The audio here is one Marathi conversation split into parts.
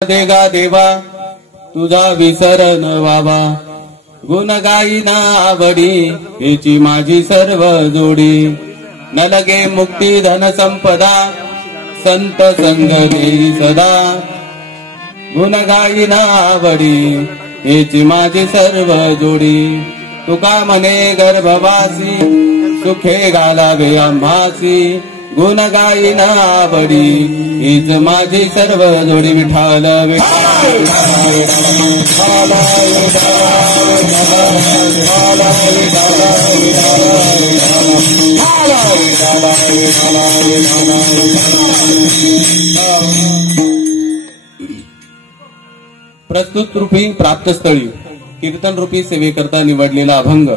देगा देवा तुझा विसर न व्हावा, गुण गाईना आवडी हेची माझी सर्व जोडी. न लगे मुक्ती धन संपदा, संत संग देई सदा. गुण गाईना आवडी हेची माझी सर्व जोडी. तुका म्हणे गर्भवासी, सुखे घालावे आम्हासी. गुण गाईना आवडी हीच माझी सर्व जोडी. विठाल प्रस्तुत रूपी प्राप्तस्थळी कीर्तन रूपी सेवेकरता निवडलेला अभंग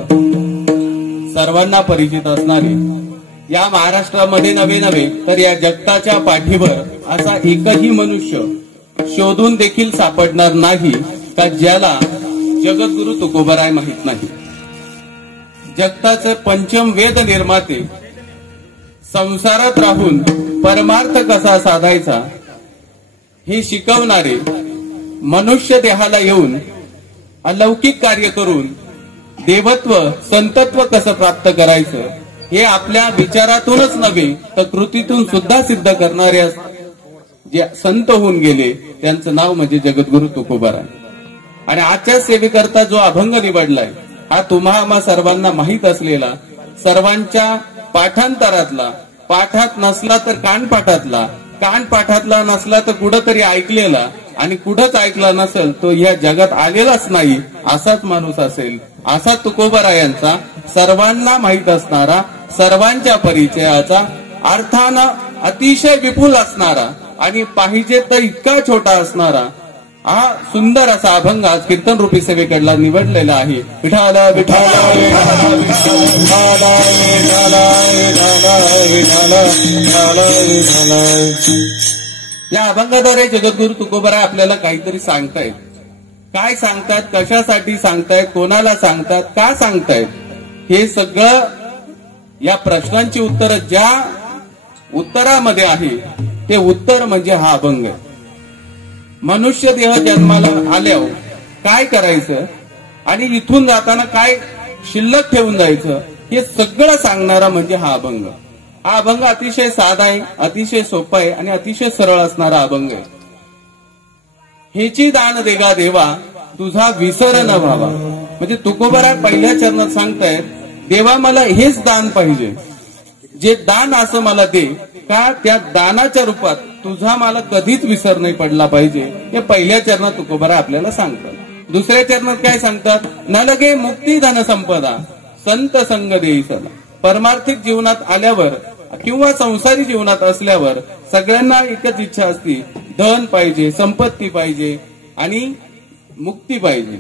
सर्वांना परिचित असणारे, या महाराष्ट्रामध्ये नव्हे तर या जगताच्या पाठीवर असा एकही मनुष्य शोधून देखील सापडणार नाही का ज्याला जगद्गुरु तुकोबराय माहित नाही. जगताचे पंचम वेद निर्माते, संसारात राहून परमार्थ कसा साधायचा हे शिकवणारे, मनुष्य देहाला येऊन अलौकिक कार्य करून देवत्व संतत्व कसं प्राप्त करायचं हे आपल्या विचारातूनच नव्हे तर कृतीतून सुद्धा सिद्ध करणारे जे संत होऊन गेले त्यांचं नाव म्हणजे जगद्गुरु तुकोबराय. आणि आजच्या सेवेकरता जो अभंग निवडलाय हा तुम्हा सर्वांना माहीत असलेला, सर्वांच्या पाठांतरातला, पाठात नसला तर कानपाठातला, कानपाठातला नसला तर कुठंतरी ऐकलेला, आणि कुठंच ऐकला नसेल तो या जगात आलेलाच नाही असाच माणूस असेल. असा तुकोबरायांचा सर्वांना माहीत असणारा, सर्वांच्या परिचयाचा, अर्थानं अतिशय विपुल असणारा आणि पाहिजे तर इतका छोटा असणारा हा सुंदर असा अभंग आज कीर्तन रूपी सेवेकडला निवडलेला आहे. विठाल विठाल या अभंगाद्वारे जगद्गुरु तुकोबराय आपल्याला काहीतरी सांगतायत. काय सांगतात, कशासाठी सांगतायत, कोणाला सांगतात, का सांगतायत, हे सगळं या प्रश्नांची उत्तर ज्या उत्तरामध्ये आहे ते उत्तर म्हणजे हा अभंग. मनुष्य देह जन्माला आल्यावर काय करायचं आणि इथून जाताना काय शिल्लक ठेवून जायचं हे सगळं सांगणारा म्हणजे हा अभंग. हा अभंग अतिशय साधा आहे, अतिशय सोपा आहे आणि अतिशय सरळ असणारा अभंग आहे. हेची दान देगा देवा तुझा विसर न व्हावा. म्हणजे तुकोबराय पहिल्या चरणात सांगतायत, देवा मला हेच दान पाहिजे, जे दान असं मला दे का त्या दानाच्या रूपात तुझा मला कधीच विसर नाही पडला पाहिजे. हे पहिल्या चरणात तुकोबराय आपल्याला सांगतात. दुसऱ्या चरणात काय सांगतात, न लगे मुक्ती धन संपदा, संत संग देई सदा. परमार्थिक जीवनात आल्यावर किंवा संसारी जीवनात असल्यावर सगळ्यांना एकच इच्छा असते, धन पाहिजे, संपत्ती पाहिजे आणि मुक्ती पाहिजे.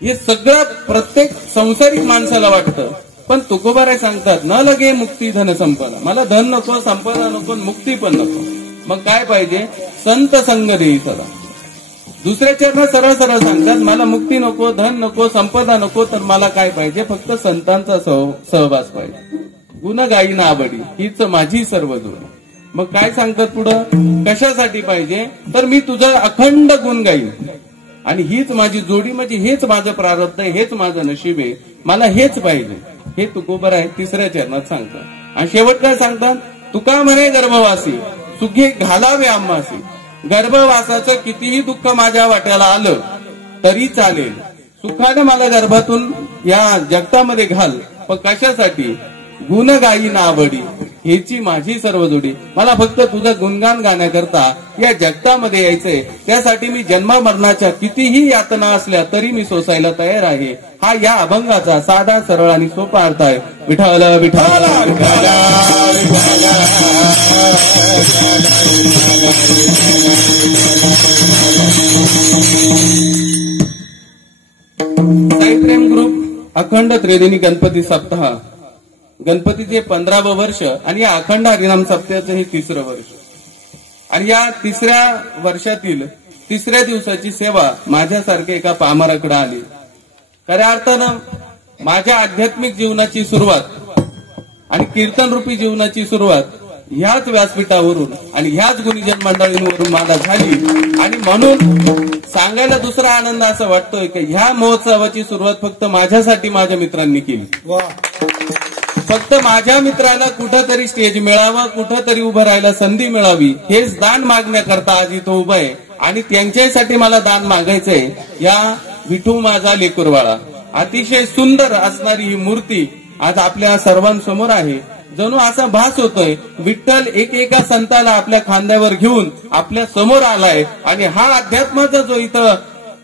हे सगळं प्रत्येक संसारिक माणसाला वाटतं. पण तुकोबराय सांगतात, न लगे मुक्ती धन संपदा. मला धन नको, संपदा नको, मुक्ती पण नको. मग काय पाहिजे, संत संग देई सदा. दुसऱ्या चरणात सरळ सरळ सांगतात, मला मुक्ती नको, धन नको, संपदा नको, तर मला काय पाहिजे, फक्त संतांचा सहवास पाहिजे. गुण गाईना आवडी हीच माझी सर्व जोडी. मग काय सांगतात पुढं, कशासाठी पाहिजे, तर मी तुझं अखंड गुण गाईन आणि हीच माझी जोडी, म्हणजे हेच माझं प्रारब्ध आहे, हेच माझं नशीब आहे, मला हेच पाहिजे. हे तुकोबराय तिसऱ्या चरणात सांगतात. आणि शेवट काय सांगतात, तुका म्हणे गर्भवासी, सुखे घालावे आम्हासी. गर्भवासाचं कितीही दुःख माझ्या वाट्याला आलं तरी चालेल, सुखाने मला गर्भातून या जगतामध्ये घाल. पण कशासाठी, गुण गाईना आवडी हेची माझी सर्व जोडी. मला फक्त तुझं गुणगान गाण्याकरता या जगतामध्ये यायचंय. त्यासाठी मी जन्म मरणाच्या कितीही यातना असल्या तरी मी सोसायला तयार आहे. हा या अभंगाचा साधा सरळ आणि सोपा अर्थ आहे. विठाल विठाल साई प्रेम ग्रुप अखंड त्रिदिनी गणपती सप्ताह, गणपतीचे 15वं वर्ष आणि या अखंड हरिनाम सप्ताहाचं हे 3रं वर्ष. आणि या 3ऱ्या वर्षातील 3ऱ्या दिवसाची सेवा माझ्यासारख्या एका पामराकडे आली. खऱ्या अर्थानं माझ्या आध्यात्मिक जीवनाची सुरुवात आणि कीर्तन रूपी जीवनाची सुरुवात ह्याच व्यासपीठावरून आणि ह्याच गुणीजन मंडळींवरून मला झाली. आणि म्हणून सांगायला दुसरा आनंद असा वाटतोय की ह्या महोत्सवाची सुरुवात फक्त माझ्यासाठी माझ्या मित्रांनी केली. फक्त माझ्या मित्राला कुठंतरी स्टेज मिळावं, कुठंतरी उभं राहायला संधी मिळावी, हेच दान मागण्याकरता आज इथं उभं आहे. आणि त्यांच्यासाठी मला दान मागायचंय. या विठू माझा लेकुरवाळा अतिशय सुंदर असणारी ही मूर्ती आज आपल्या सर्वांसमोर आहे. जणू असा भास होतोय विठ्ठल एका संताला आपल्या खांद्यावर घेऊन आपल्या समोर आलाय. आणि हा अध्यात्माचा जो इथं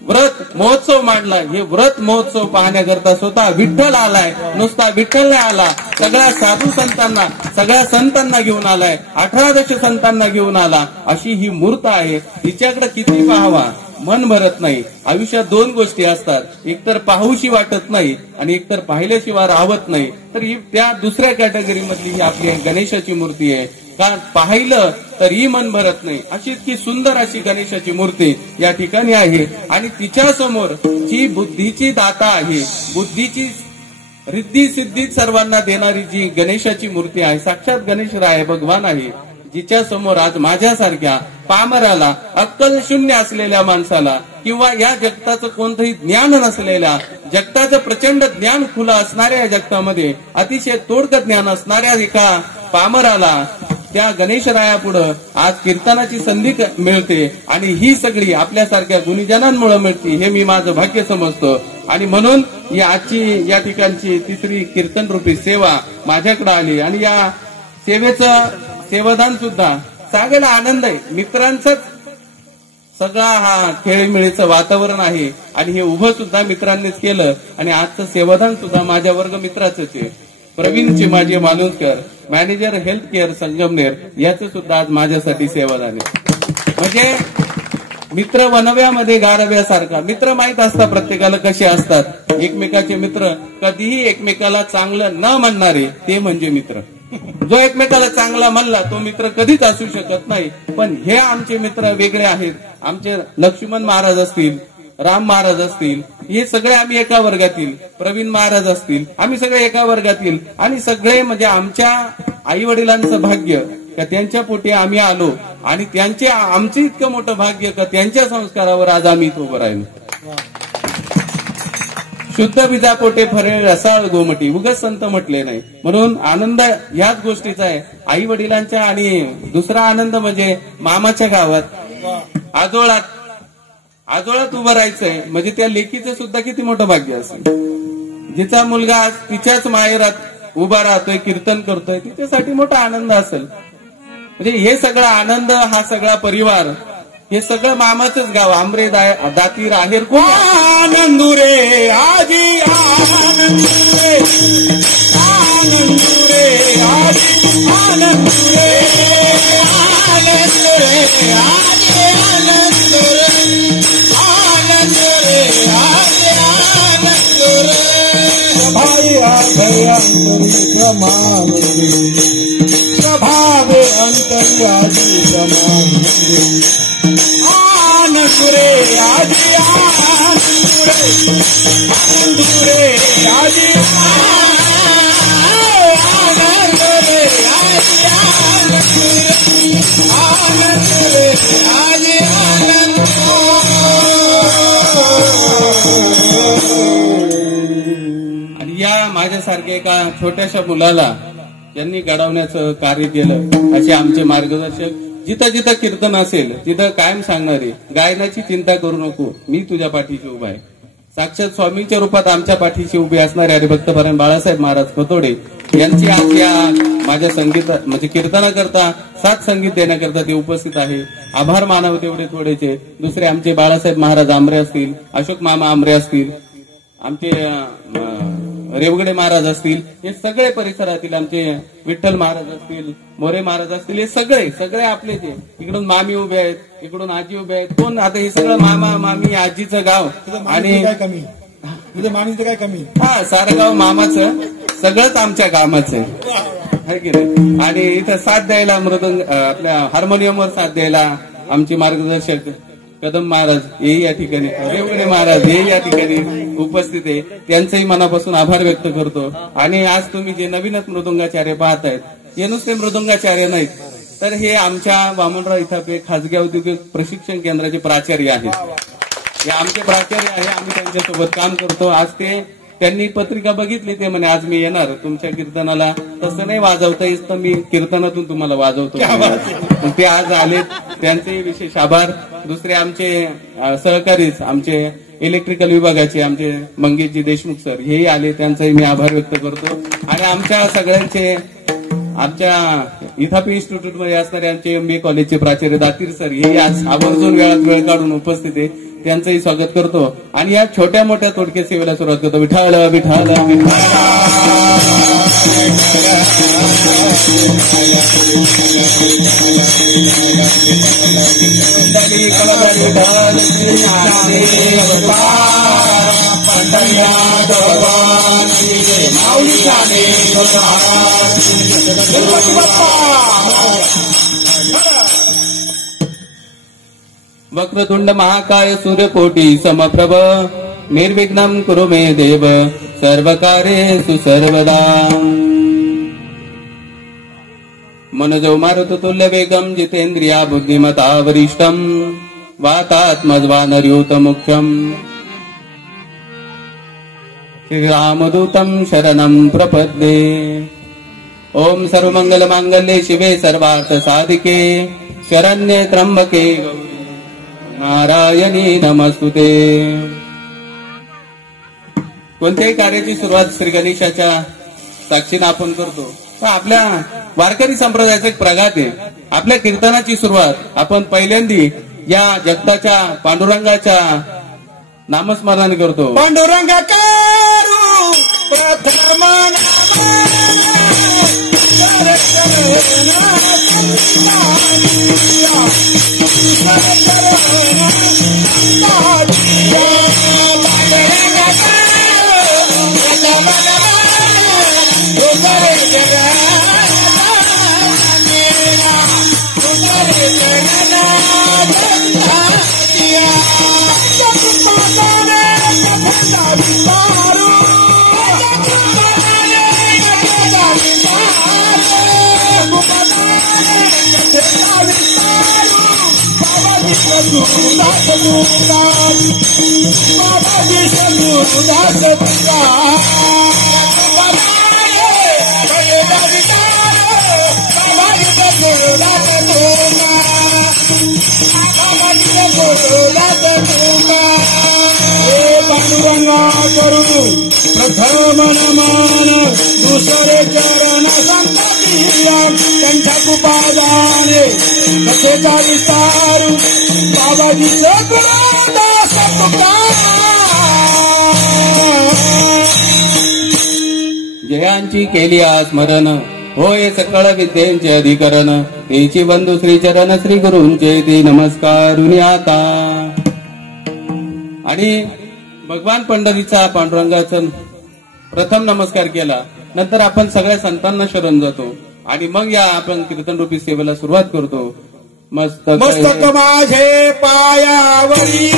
व्रत महोत्सव मांडला, हे व्रत महोत्सव पाहण्याकरता स्वतः विठ्ठल आलाय. नुसता विठ्ठल नाही आला, सगळ्या साधू संतांना, सगळ्या संतांना घेऊन आलाय, 18 दश संतांना घेऊन आला. अशी ही मूर्त आहे. तिच्याकडे किती पाहावा मन भरत नाही. आयुष्यात दोन गोष्टी असतात, एकतर पाहूशी वाटत नाही आणि एकतर पाहिल्याशिवाय राहत नाही. तर ही त्या दुसऱ्या कॅटेगरी मधली ही आपली गणेशाची मूर्ती आहे. का पाहिलं तर ही मन भरत नाही, अशी इतकी सुंदर अशी गणेशाची मूर्ती या ठिकाणी आहे. आणि तिच्या समोर जी बुद्धीची दाता आहे, बुद्धीची रिद्धी सिद्धी सर्वांना देणारी जी गणेशाची मूर्ती आहे, साक्षात गणेशराय भगवान आहे, जिच्या समोर आज माझ्यासारख्या पामराला, अक्कल शून्य असलेल्या माणसाला किंवा या जगताचं कोणतंही ज्ञान नसलेल्या, जगताचं प्रचंड ज्ञान खुलं असणाऱ्या जगतामध्ये अतिशय तोडकं ज्ञान असणाऱ्या एका पामराला त्या गणेशरायापुढं आज कीर्तनाची संधी मिळते. आणि ही सगळी आपल्यासारख्या गुणीजनांमुळे मिळते, हे मी माझं भाग्य समजतो. आणि म्हणून या आजची या ठिकाणची तिसरी कीर्तन रूपी सेवा माझ्याकडे आली. आणि या सेवेचं सेवादान सुद्धा सांगायला आनंद आहे. मित्रांचाच सगळा हा खेळीमेळीचं वातावरण आहे. आणि हे उभं सुद्धा मित्रांनीच केलं. आणि आजचं सेवादान सुद्धा माझ्या वर्ग मित्राचंच आहे. Praveen Chimaji Maluskar, manager health care Sangamner, याचं सुद्धा आज माझ्यासाठी सेवादान आहे. म्हणजे मित्र वनव्यामध्ये गारव्यासारखा. मित्र माहित असतात प्रत्येकाला कसे असतात. एकमेकाचे मित्र कधीही एकमेकाला चांगलं न म्हणणारे ते म्हणजे मित्र. जो एकमेकाला चांगला म्हणला तो मित्र कधीच असू शकत नाही. पण हे आमचे मित्र वेगळे आहेत. आमचे लक्ष्मण महाराज असतील, राम महाराज असतील, हे सगळे आम्ही एका वर्गातील, प्रवीण महाराज असतील, आम्ही सगळे एका वर्गातील. आणि सगळे म्हणजे आमच्या आई वडिलांचं भाग्य का त्यांच्या पोटी आम्ही आलो. आणि त्यांचे आमचे इतकं मोठं भाग्य का त्यांच्या संस्कारावर आज आम्ही इथं उभं राहिलो. शुद्ध बीजापोटे फरे रसाळ गोमटी, उगाच संत म्हटले नाही. म्हणून आनंद ह्याच गोष्टीचा आहे, आई वडिलांच्या. आणि दुसरा आनंद म्हणजे मामाच्या गावात आजोळात उभं राहायचंय. म्हणजे त्या लेकीचं सुद्धा किती मोठं भाग्य असेल. जिचा मुलगा तिच्याच माहेरात उभा राहतोय, कीर्तन करतोय, तिच्यासाठी मोठा आनंद असेल. म्हणजे हे सगळा आनंद, हा सगळा परिवार, हे सगळं मामाचंच गाव. आंबरे दाती राहेर आनंदुरे आजी आनंदुरे आनंदुरे आजी आनंदुरे आनंदुरे आजी आनंदुरे आनंदुरे आजी आनंदुरे भाई आभयांतरी समानंदुरे प्रभावे अंतरी आजी समानंदुरे आनंदुरे आजी आनंदुरे आनंदुरे आजी आनंदुरे आजी आनंदुरे आजी आणि या माझ्यासारख्या एका छोट्याशा मुलाला ज्यांनी घडवण्याचं कार्य केलं असे आमचे मार्गदर्शक. जिथं जिथं कीर्तन असेल तिथं कायम सांगणारे, गायनाची चिंता करू नको, मी तुझ्या पाठीशी उभा आहे. साक्षात स्वामींच्या रूपात आमच्या पाठीशी उभे असणारे हरिभक्तपरायण बाळासाहेब महाराज खतोडे यांची आज या माझ्या संगीत म्हणजे कीर्तनाकरता साथ संगीत देण्याकरता ते उपस्थित आहे. आभार मानावे तेवढे थोडेचे. दुसरे आमचे बाळासाहेब महाराज आंबरे असतील, अशोक मामा आंबरे असतील, आमचे रेवगडे महाराज असतील, हे सगळे परिसरातील आमचे विठ्ठल महाराज असतील, मोरे महाराज असतील, हे सगळे आपलेच आहे. इकडून मामी उभे आहेत, इकडून आजी उभे आहेत. कोण आता हे सगळं मामा मामी आजीचं गाव. आणि काय कमी तुझं मामीचं काय कमी. हा सारं गाव मामाचं, सगळंच आमच्या कामाचं आहे की नाही. आणि इथं साथ द्यायला मृदंग आपल्या हार्मोनियमवर साथ द्यायला आमचे मार्गदर्शक कदम महाराज हे या ठिकाणी, रेवगडे महाराज हे या ठिकाणी उपस्थित आहे. त्यांचंही मनापासून आभार व्यक्त करतो. आणि आज तुम्ही जे नवीनच मृदुंगाचार्य पाहतायत हे नुसते मृदुंगाचार्य नाहीत, तर हे आमच्या वामनराव इथापे खाजगी औद्योगिक प्रशिक्षण केंद्राचे प्राचार्य आहेत. हे आमचे प्राचार्य आहे, आम्ही त्यांच्यासोबत काम करतो. आज त्यांनी पत्रिका बघितली, ते म्हणे आज मी येणार तुमच्या कीर्तनाला. तसं नाही वाजवता येत तर मी कीर्तनातून तुम्हाला वाजवतो. ते आज आले, त्यांचे विशेष आभार. दुसरे आमचे सहकारीच आमचे इलेक्ट्रिकल विभागाचे आमचे मंगेशजी देशमुख सर हेही आले, त्यांचाही मी आभार व्यक्त करतो. आणि आमच्या सगळ्यांचे आमच्या इथापी इन्स्टिट्यूटमध्ये असणारे आमचे MBA कॉलेजचे प्राचार्य दातीर सर हेही आज आवर्जून वेळात वेळ काढून उपस्थित आहे, त्यांचंही स्वागत करतो. आणि या छोट्या मोठ्या तोडके सेवेला सुरुवात करतो. विठाल विठाल वक्रतुंड महाकाय सूर्यकोटी समप्रभ निर्विघ्नं कुरु मे देव सर्वकार्येषु सर्वदा. मनोजो मारुततुल्य वेगं जितेन्द्रिया बुद्धिमता वरिष्ठं वातात्मज्वानर्यूत मुख्यम् श्रीरामदूतं शरणं प्रपद्ये. ओम सर्वमंगलमांगल्ये शिवे सर्वार्थ साधिके शरण्ये त्र्यंबके गौरी नारायणी नमस्तुते. कोणत्याही कार्याची सुरुवात श्री गणेशाच्या साक्षीने आपण करतो. आपल्या वारकरी संप्रदायाचा एक प्रघात आहे. आपल्या कीर्तनाची सुरुवात आपण पहिल्यांदी या जगताच्या पांडुरंगाच्या नामस्मरणाने करतो. पांडुरंग करू प्रथम प्रथम नमन दुसरे चरण संततीया त्यांच्या कुपादाने कथेचा विस्तार बाबाजी सद्गुरुदास जयांची केली स्मरण होय सकळ विद्येचे अधिकरण तेची बंधू श्रीचरण श्री गुरूंचे ते नमस्कार आता. आणि भगवान पंढरीचा पांडुरंगाचा प्रथम नमस्कार केला, नंतर आपण सगळ्या संतांना शरण जातो आणि मग या आपण कीर्तनरूपी सेवेला सुरुवात करतो. मस्तक माझे पायावरी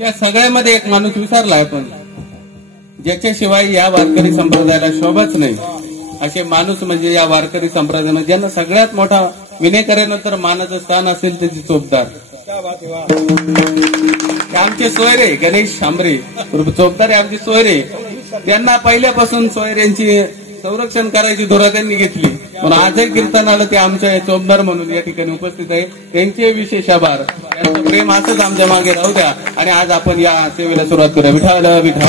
या सगळ्यामध्ये एक माणूस विसरला आपण, ज्याच्याशिवाय या वारकरी संप्रदायाला शोभाच नाही असे माणूस म्हणजे या वारकरी संप्रदायामध्ये ज्यांना सगळ्यात मोठा विनेकऱ्यानंतर मानाचं स्थान असेल त्याचे चोपदार. आमचे सोयरे गणेश शांबरे चोपदार आमचे सोयरे, त्यांना पहिल्यापासून सोयऱ्यांची संरक्षण करायची धोरण त्यांनी घेतली पण आजही कीर्तनाला ते आमच्या चोमदार म्हणून या ठिकाणी उपस्थित आहे. त्यांचे विशेष आभार. त्यांचं प्रेम असंच आमच्या मागे राहू द्या. आणि आज आपण या सेवेला सुरुवात करूया. विठाल विठाल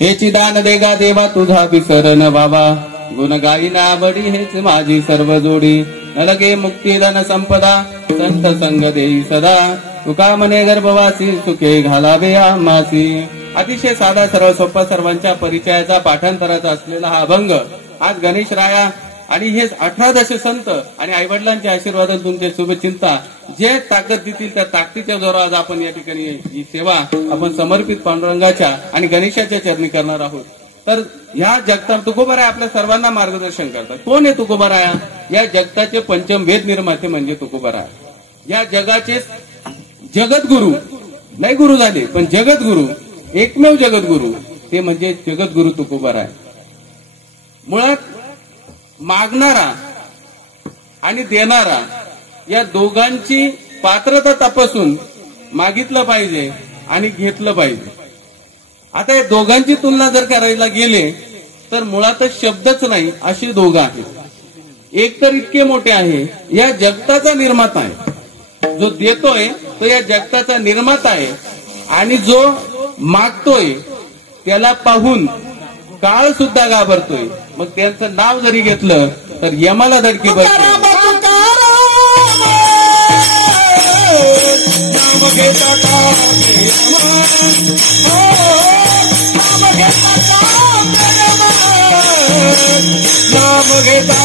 हेची दान देगा देवा तुझा विसरण बाबा गुण गाईना बडी हेच माझी सर्व जोडी न लगे मुक्ती धन संपदा संत संग देई सदा तुका मने गर्भवासी सुखे घालावे आम्हासी. अतिशय साधा सरळ सोपा सर्वांच्या परिचयाचा पाठांतराचा असलेला हा अभंग आज गणेश राया आणि हे 18 दशसंत आणि आईवडिलांच्या आशीर्वादातून तुमचे शुभचिंता जे ताकद देतील त्या ताकदीच्या जोरावर आज आपण या ठिकाणी ही सेवा आपण समर्पित पांडुरंगाच्या आणि गणेशाच्या चरणी करणार आहोत. तर ह्या जगता तुकोबाराया आपल्या सर्वांना मार्गदर्शन करतात. कोण आहे तुकोबाराया? या जगताचे पंचम वेद निर्माते म्हणजे तुकोबाराया. या जगाचे जगद्गुरु, नाही गुरु झाले पण जगद्गुरु, एकमेव जगद्गुरु ते म्हणजे जगद्गुरु तुकोबाराया. मुळात मागणारा आणि देणारा या दोघांची पात्रता तपासून मागितलं पाहिजे आणि घेतलं पाहिजे. आता या दोघांची तुलना जर करायला गेले तर मुळातच शब्दच नाही असे दोघं आहेत. एक तर इतके मोठे आहे, या जगताचा निर्माता आहे. जो देतोय तो या जगताचा निर्माता आहे आणि जो मागतोय त्याला पाहून काळ सुद्धा घाबरतोय. मग त्यांचं नाव जरी घेतलं तर यमाला धडकी बसते. नाम घेता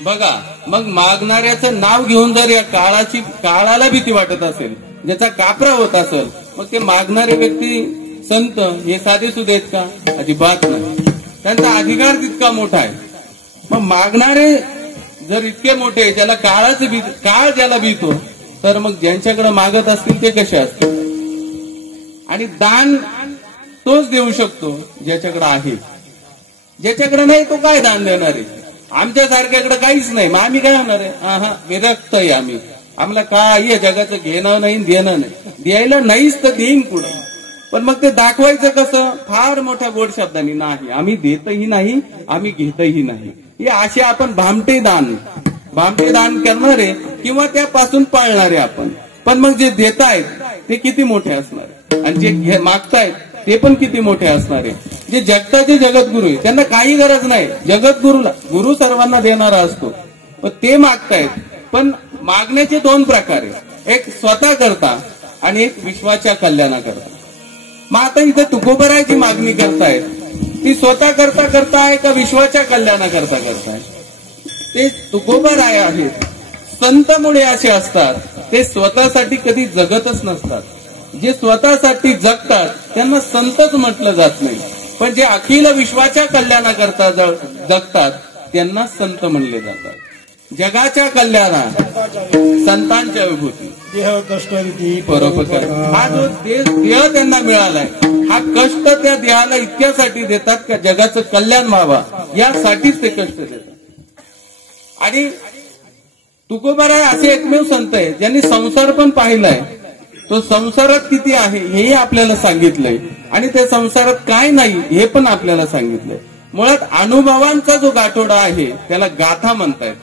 बघा, मग मागणाऱ्याचं नाव घेऊन जर या काळाला भीती वाटत असेल, ज्याचा कापरा होत असेल, मग ते मागणारे व्यक्ती संत हे साधे सुधे आहेत का? अजिबात नाही. त्यांचा अधिकार तितका मोठा आहे. मग मागणारे जर इतके मोठे, ज्याला काळ ज्याला भीतो, तर मग ज्यांच्याकडे मागत असतील ते कसे असतील? आणि दान तोच देऊ शकतो ज्याच्याकडे आहे. ज्याच्याकडे नाही तो काय दान देणार आहे? आमच्यासारख्याकडे काहीच नाही, मग आम्ही काय होणार आहे? विरक्त आहे आम्ही. आम्हाला काय या जगाचं घेणं नाही देणं नाही. द्यायला नाहीच तर देईन पुढं. पण मग ते दाखवायचं कसं? फार मोठ्या गोड शब्दांनी. नाही, आम्ही देतही नाही, आम्ही घेतही नाही. हे असे आपण भामटे दान करणारे किंवा त्यापासून पाळणारे आपण. पण मग जे देत आहेत ते किती मोठे असणार आणि जे मागतायत ते पण किती मोठे असणार आहे. जे जगताचे जगद्गुरु आहे त्यांना काही गरज नाही. जगद्गुरुला गुरु सर्वांना देणारा असतो, पण ते मागतायत. पण मागण्याचे दोन प्रकार आहे, एक स्वतः करता आणि एक विश्वाच्या कल्याणाकरता. मग आता इथे तुकोबारायाची मागणी करतायत, ती स्वतः करताय का विश्वाच्या कल्याणाकरता करताय? ते तुकोबाराया आहेत. संत मुळे असे असतात, ते स्वतःसाठी कधी जगतच नसतात. जे स्वतःसाठी जगतात त्यांना संतच म्हटलं जात नाही. पण जे अखिल विश्वाच्या कल्याणाकरता जगतात त्यांना संत म्हणले जातात. जगाच्या कल्याणात संतांच्या विभूती देह कष्ट परोपकार. हा जो देह त्यांना मिळालाय, हा कष्ट त्या देहाला इतक्यासाठी देतात का जगाचं कल्याण व्हावा, यासाठीच ते कष्ट देतात. आणि तुकोबाराया असे एकमेव संत आहे ज्यांनी संसार पण पाहिलाय. तो संसारात किती आहे हेही आपल्याला सांगितलंय आणि त्या संसारात काय नाही हे पण आपल्याला सांगितलंय. मुळात अनुभवांचा जो गाठोडा आहे त्याला गाथा म्हणतायत.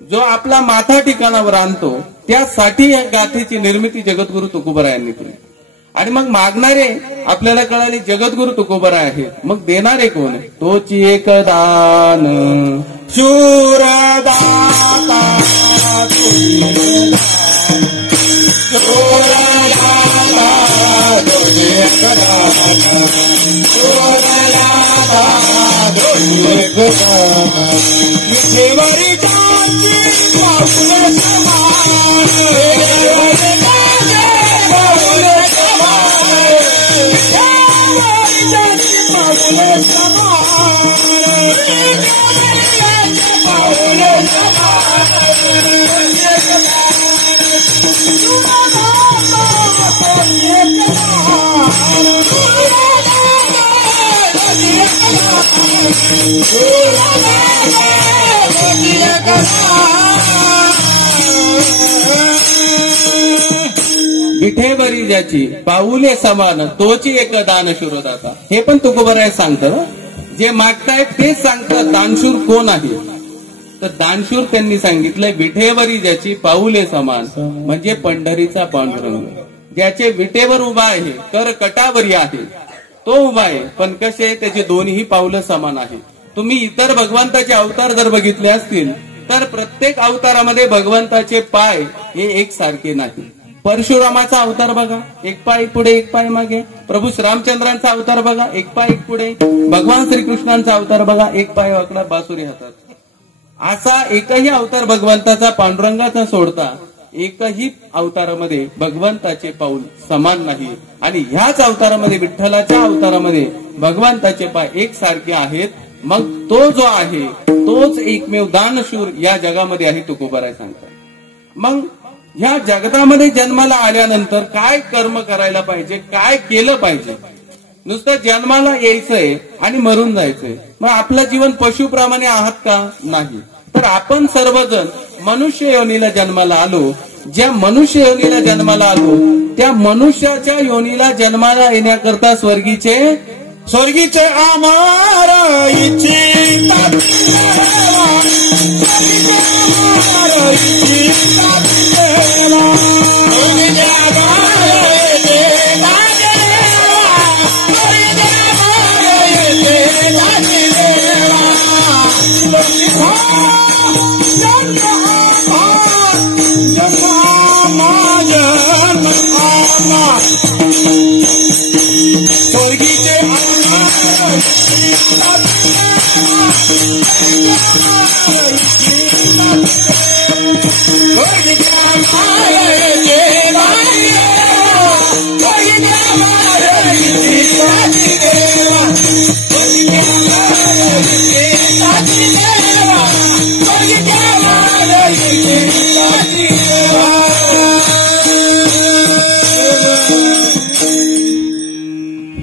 जो आपला माथा ठिकाणावर आणतो त्यासाठी या गाथेची निर्मिती जगद्गुरु तुकोबारायांनी केली. आणि मग मागणारे आपल्याला कळाले जगद्गुरु तुकोबाराय आहेत. मग देणारे कोण? तोची एक दान शूरदाता देवरी जाती पाऊले समान, पाऊले समान, देवरी जाती पाऊले समान, पाऊले समान. विठेवरी ज्याची पाऊले समान तोची एक दान शुरोदाता. हे पण तुकोबराय सांगतं. जे मागतायत तेच सांगतात दानशूर कोण आहे. तर दानशूर त्यांनी सांगितलंय विठेवरी ज्याची पाऊले समान म्हणजे पंढरीचा पांडुरंग. ज्याचे विटेवर उभा आहे कर कटावरी आहे तो उभा आहे. पण कसे त्याचे दोन्ही पावलं समान आहे. तुम्ही इतर भगवंताचे अवतार जर बघितले असतील तर प्रत्येक अवतारामध्ये भगवंताचे पाय हे एकसारखे नाही. परशुरामाचा अवतार बघा, एक पाय पुढे एक पाय मागे. प्रभू श्रीरामचंद्रांचा अवतार बघा, एक पाय एक पुढे. भगवान श्रीकृष्णांचा अवतार बघा, एक पाय वाकडा बासुरी हातात. असा एकही अवतार भगवंताचा पांडुरंगाचा सोडता एकही अवतारामध्ये भगवंताचे पाऊल समान नाही. आणि ह्याच अवतारामध्ये विठ्ठलाच्या अवतारामध्ये भगवंताचे पाय एकसारखे आहेत. मग तो जो आहे तोच एकमेव दानशूर या जगामध्ये आहे तुकोबराय सांगतात. मग ह्या जगतामध्ये जन्माला आल्यानंतर काय कर्म करायला पाहिजे, काय केलं पाहिजे. नुसतं जन्माला यायचंय आणि मरून जायचंय. मग आपलं जीवन पशुप्रमाणे आहात का? नाही. तर आपण सर्वजण मनुष्य योनीला जन्माला आलो. ज्या मनुष्य योनीला जन्माला आलो त्या मनुष्याच्या योनीला जन्माला येण्याकरता स्वर्गीचे आमार इच्छिता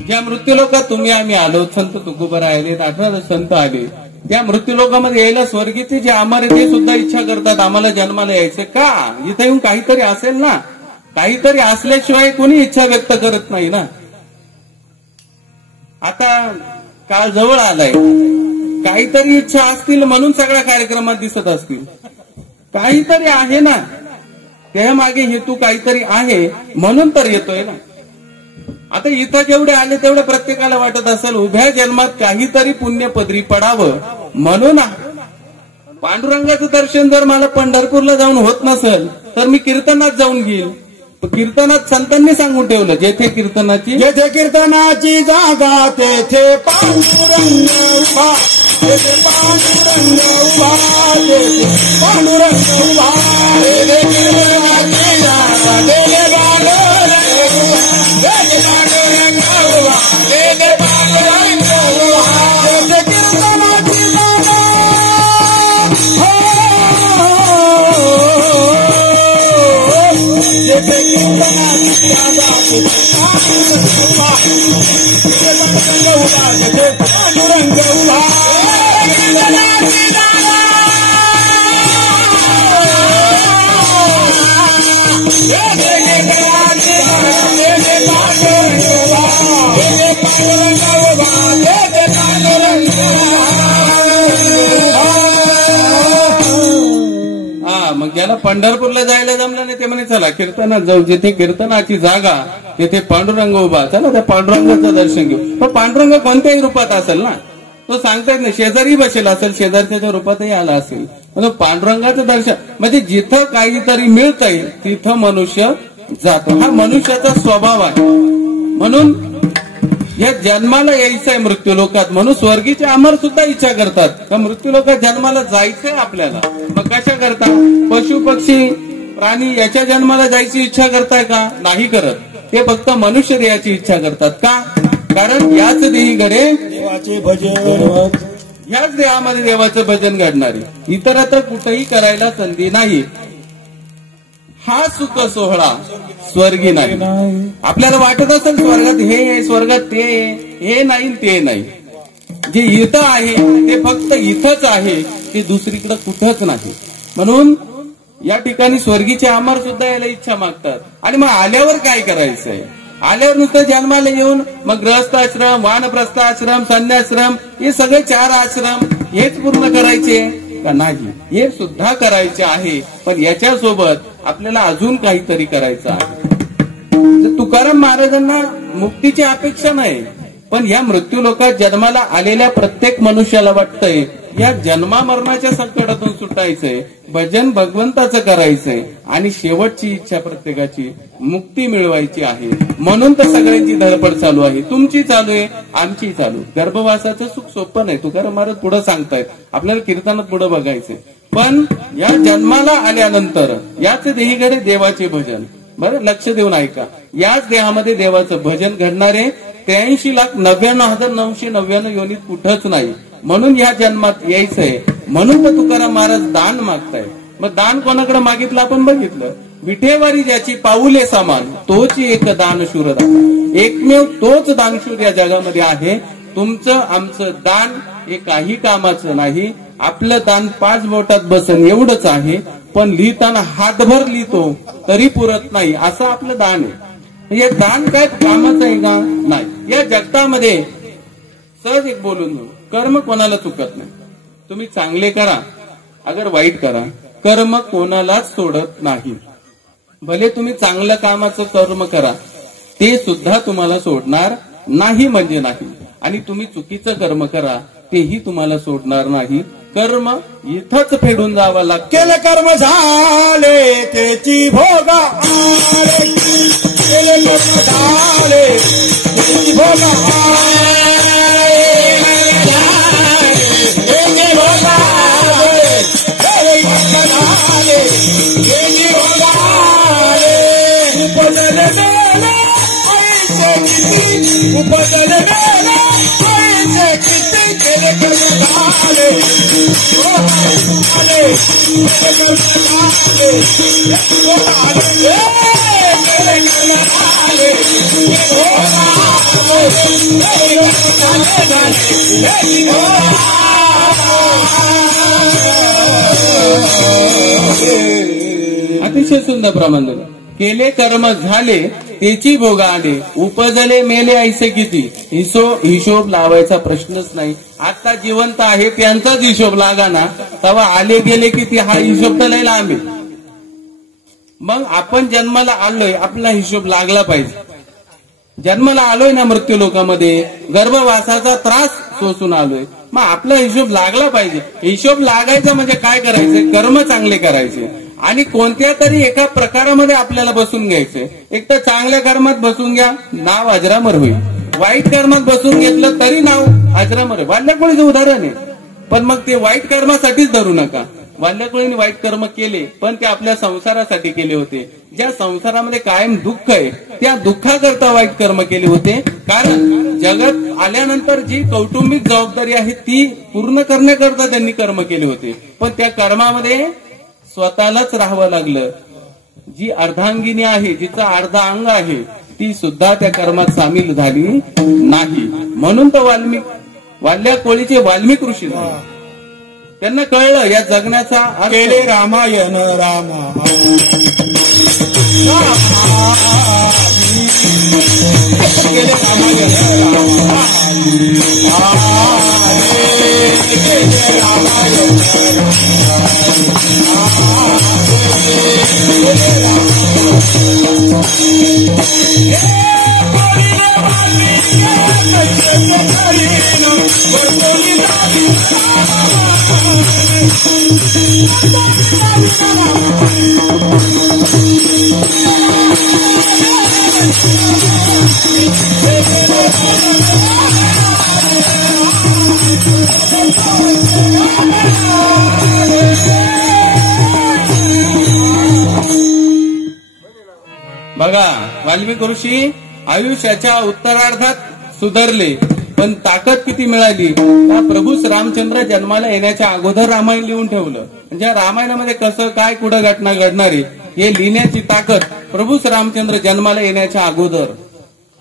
ज्या मृत्यूलोकात तुम्ही आम्ही आलो, संत तुकोबराय आले, 18 संत आले. त्या मृत्यूलोकामध्ये यायला स्वर्गीचे जे अमर आहे ते सुद्धा इच्छा करतात आम्हाला जन्माला यायचं का. इथे येऊन काहीतरी असेल ना. काहीतरी असल्याशिवाय कोणी इच्छा व्यक्त करत नाही ना. आता काळ जवळ आलाय, काहीतरी इच्छा असतील म्हणून सगळ्या कार्यक्रमात दिसत असतील. काहीतरी आहे ना, त्या मागे हेतू काहीतरी आहे म्हणून तर येतोय ना. आता इथं जेवढे आले तेवढे प्रत्येकाला वाटत असेल उभ्या जन्मात काहीतरी पुण्य पदरी पडावं म्हणून. पांडुरंगाचं दर्शन जर मला पंढरपूरला जाऊन होत नसेल तर मी कीर्तनात जाऊन घेईल. कीर्तनात संतांनी सांगून ठेवलं जेथे कीर्तनाची जागा तेथे पांडुरंग उभा, तेथे पांडुरंग उभा, तेथे पांडुरंग उभा. तेथे कीर्तनाची जागा तेथे पांडुरंग उभा, तेथे पांडुरंग उभा, तेथे पांडुरंग उभा. तेथे कीर्तनाची जागा तेथे कीर्तनाची जागा तेथे पांडुरंग उभा, कीर्तनाची जागा तेथे कीर्तनाची जागा तेथे पांडुरंग उभा, तेथे पांडुरंग उभा, तेथे पांडुरंग हा. मग ज्याला पंढरपूरला जायला जमलं नाही ते म्हणे चला कीर्तनात जाऊ. जिथे कीर्तनाची जागा तिथे पांडुरंग उभा, चला त्या पांडुरंगाचं दर्शन घेऊ. पण पांडुरंग कोणत्याही रूपात असेल ना, तो सांगतायत ना. शेजारी बसेल असेल, शेजारच्या रूपातही आला असेल. पण पांडुरंगाचं दर्शन म्हणजे जिथं काहीतरी मिळतंय तिथं मनुष्य जातो. हा मनुष्याचा स्वभाव आहे. म्हणून या जन्माला यायचं आहे मृत्यूलोकात म्हणून स्वर्गीचे अमर सुद्धा इच्छा करतात का मृत्यूलोकात जन्माला जायचंय आपल्याला. मग कशा करता? पशु पक्षी प्राणी याच्या जन्माला जायची इच्छा करताय का? नाही करत. ते फक्त मनुष्य देहाची इच्छा करतात. का? कारण याच देही घडे देवाचे भजन, ह्याच देहामध्ये देवाचं भजन घडणारे. इतरत्र कुठेही करायला संधी नाही. हा सुख सोहळा स्वर्गी नाही. आपल्याला वाटत असेल स्वर्गात हे आहे, स्वर्गात ते आहे, हे नाही ते नाही. जे इथं आहे ते फक्त इथंच आहे, ते दुसरीकडे कुठंच नाही. म्हणून या ठिकाणी स्वर्गीचे अमर सुद्धा यायला इच्छा मागतात. आणि मग आल्यावर काय करायचंय? आल्यावर नुसतं जन्माला येऊन मग गृहस्थ आश्रम, वानप्रस्थ आश्रम, संन्याश्रम हे सगळे 4 आश्रम हेच पूर्ण करायचे का? नाही, हे सुद्धा करायचे आहे. पण याच्यासोबत आपल्याला अजून काहीतरी करायचं आहे. तुकाराम महाराजांना मुक्तीची अपेक्षा नाही, पण या मृत्यू लोकात जन्माला आलेल्या प्रत्येक मनुष्याला वाटतंय या जन्मा मरणाच्या संकटातून सुटायचंय, भजन भगवंताचं करायचंय आणि शेवटची इच्छा प्रत्येकाची मुक्ती मिळवायची आहे. म्हणून तर सगळ्यांची धडपड चालू आहे. तुमची चालू आहे, आमची चालू. गर्भवासाचं सुख सोपं नाही, तुकाराम महाराज पुढे सांगतायत. आपल्याला कीर्तनात पुढे बघायचंय. पण या जन्माला आल्यानंतर याच देहीकडे देवाचे भजन. बरं, लक्ष देऊन ऐका. याच देहामध्ये देवाचं भजन घडणारे 83,99,999 योनीत कुठंच नाही. म्हणून या जन्मात यायचंय. म्हणून तर तुकाराम महाराज दान मागताय. मग दान कोणाकडे मागितलं आपण बघितलं. विठेवारी ज्याची पाऊले समान तोच एक दानशूर दाता. एकमेव तोच दानशूर या जगामध्ये आहे. तुमचं आमचं दान हे काही कामाचं नाही. आपलं दान 5 बोटात बसन एवढंच आहे. पण लिहिताना हातभर लिहितो तरी पुरत नाही, असं आपलं दान आहे. हे दान काय कामाचं आहे का? नाही. या जगतामध्ये सहज एक बोलून घेऊ, कर्म कोणाला चुकत नाही. तुम्ही चांगले करा अगर वाईट करा, कर्म कोणालाच सोडत नाही. भले तुम्ही चांगल्या कामाचं कर्म करा, ते सुद्धा तुम्हाला सोडणार नाही म्हणजे नाही. आणि तुम्ही चुकीचं कर्म करा, तेही तुम्हाला सोडणार नाही. कर्म इथंच फेडून जावं लागतं. केले कर्म झाले त्याची भोगा आले, केले कर्म झाले त्याची भोगा उपजल मेले पैसे किती, उपजल मेले पैसे किती, केले कर्म झाले आले, केले कर्म झाले आले, केले कर्म झाले अतिशय सुंदर प्रबंध. केले कर्म झाले त्याची भोगा आले, उपजले मेले ऐसे किती. हिशोब लावायचा प्रश्नच नाही. आता जिवंत आहे त्यांचाच हिशोब लागा ना, तेव्हा आले गेले किती हा हिशोब तर लय लांब आहे. मग आपण जन्माला आलोय, आपला हिशोब लागला पाहिजे. जन्माला आलोय ना मृत्यू लोकांमध्ये, गर्भवासाचा त्रास सोसून आलोय, मग आपला हिशोब लागला पाहिजे. हिशोब लागायचा म्हणजे काय करायचंय? कर्म चांगले करायचे आणि कोणत्या तरी एका प्रकारामध्ये आपल्याला बसून घ्यायचंय. एक तर चांगल्या कर्मात बसून घ्या, नाव अजरामर होईल. वाईट कर्मात बसून घेतलं तरी नाव अजरामर आहे. वाल्याकोळीचं उदाहरण आहे. पण मग ते वाईट कर्मासाठीच धरू नका. वाल्याकोळीने वाईट कर्म केले, पण ते आपल्या संसारासाठी केले होते. ज्या संसारामध्ये कायम दुःख आहे, त्या दुःखाकरता वाईट कर्म केले होते. कारण जगात आल्यानंतर जी कौटुंबिक जबाबदारी आहे ती पूर्ण करण्याकरता त्यांनी कर्म केले होते. पण त्या कर्मामध्ये स्वतःलाच राहावं लागलं. जी अर्धांगिनी आहे, जिचा अर्धा अंग आहे, ती सुद्धा त्या कर्मात सामील झाली नाही. म्हणून तर वाल्या कोळीचे वाल्मिक ऋषी झाले. त्यांना कळलं या जगण्याचा केले रामायण रामा केले रामायण बघा, वाल्मिक ऋषी आयुष्याच्या उत्तरार्धात सुधारले, पण ताकद किती मिळाली? त्या प्रभू रामचंद्र जन्माला येण्याच्या अगोदर रामायण लिहून ठेवलं. म्हणजे रामायणामध्ये कसं काय कुठं घटना घडणारी हे लिहिण्याची ताकद प्रभू रामचंद्र जन्माला येण्याच्या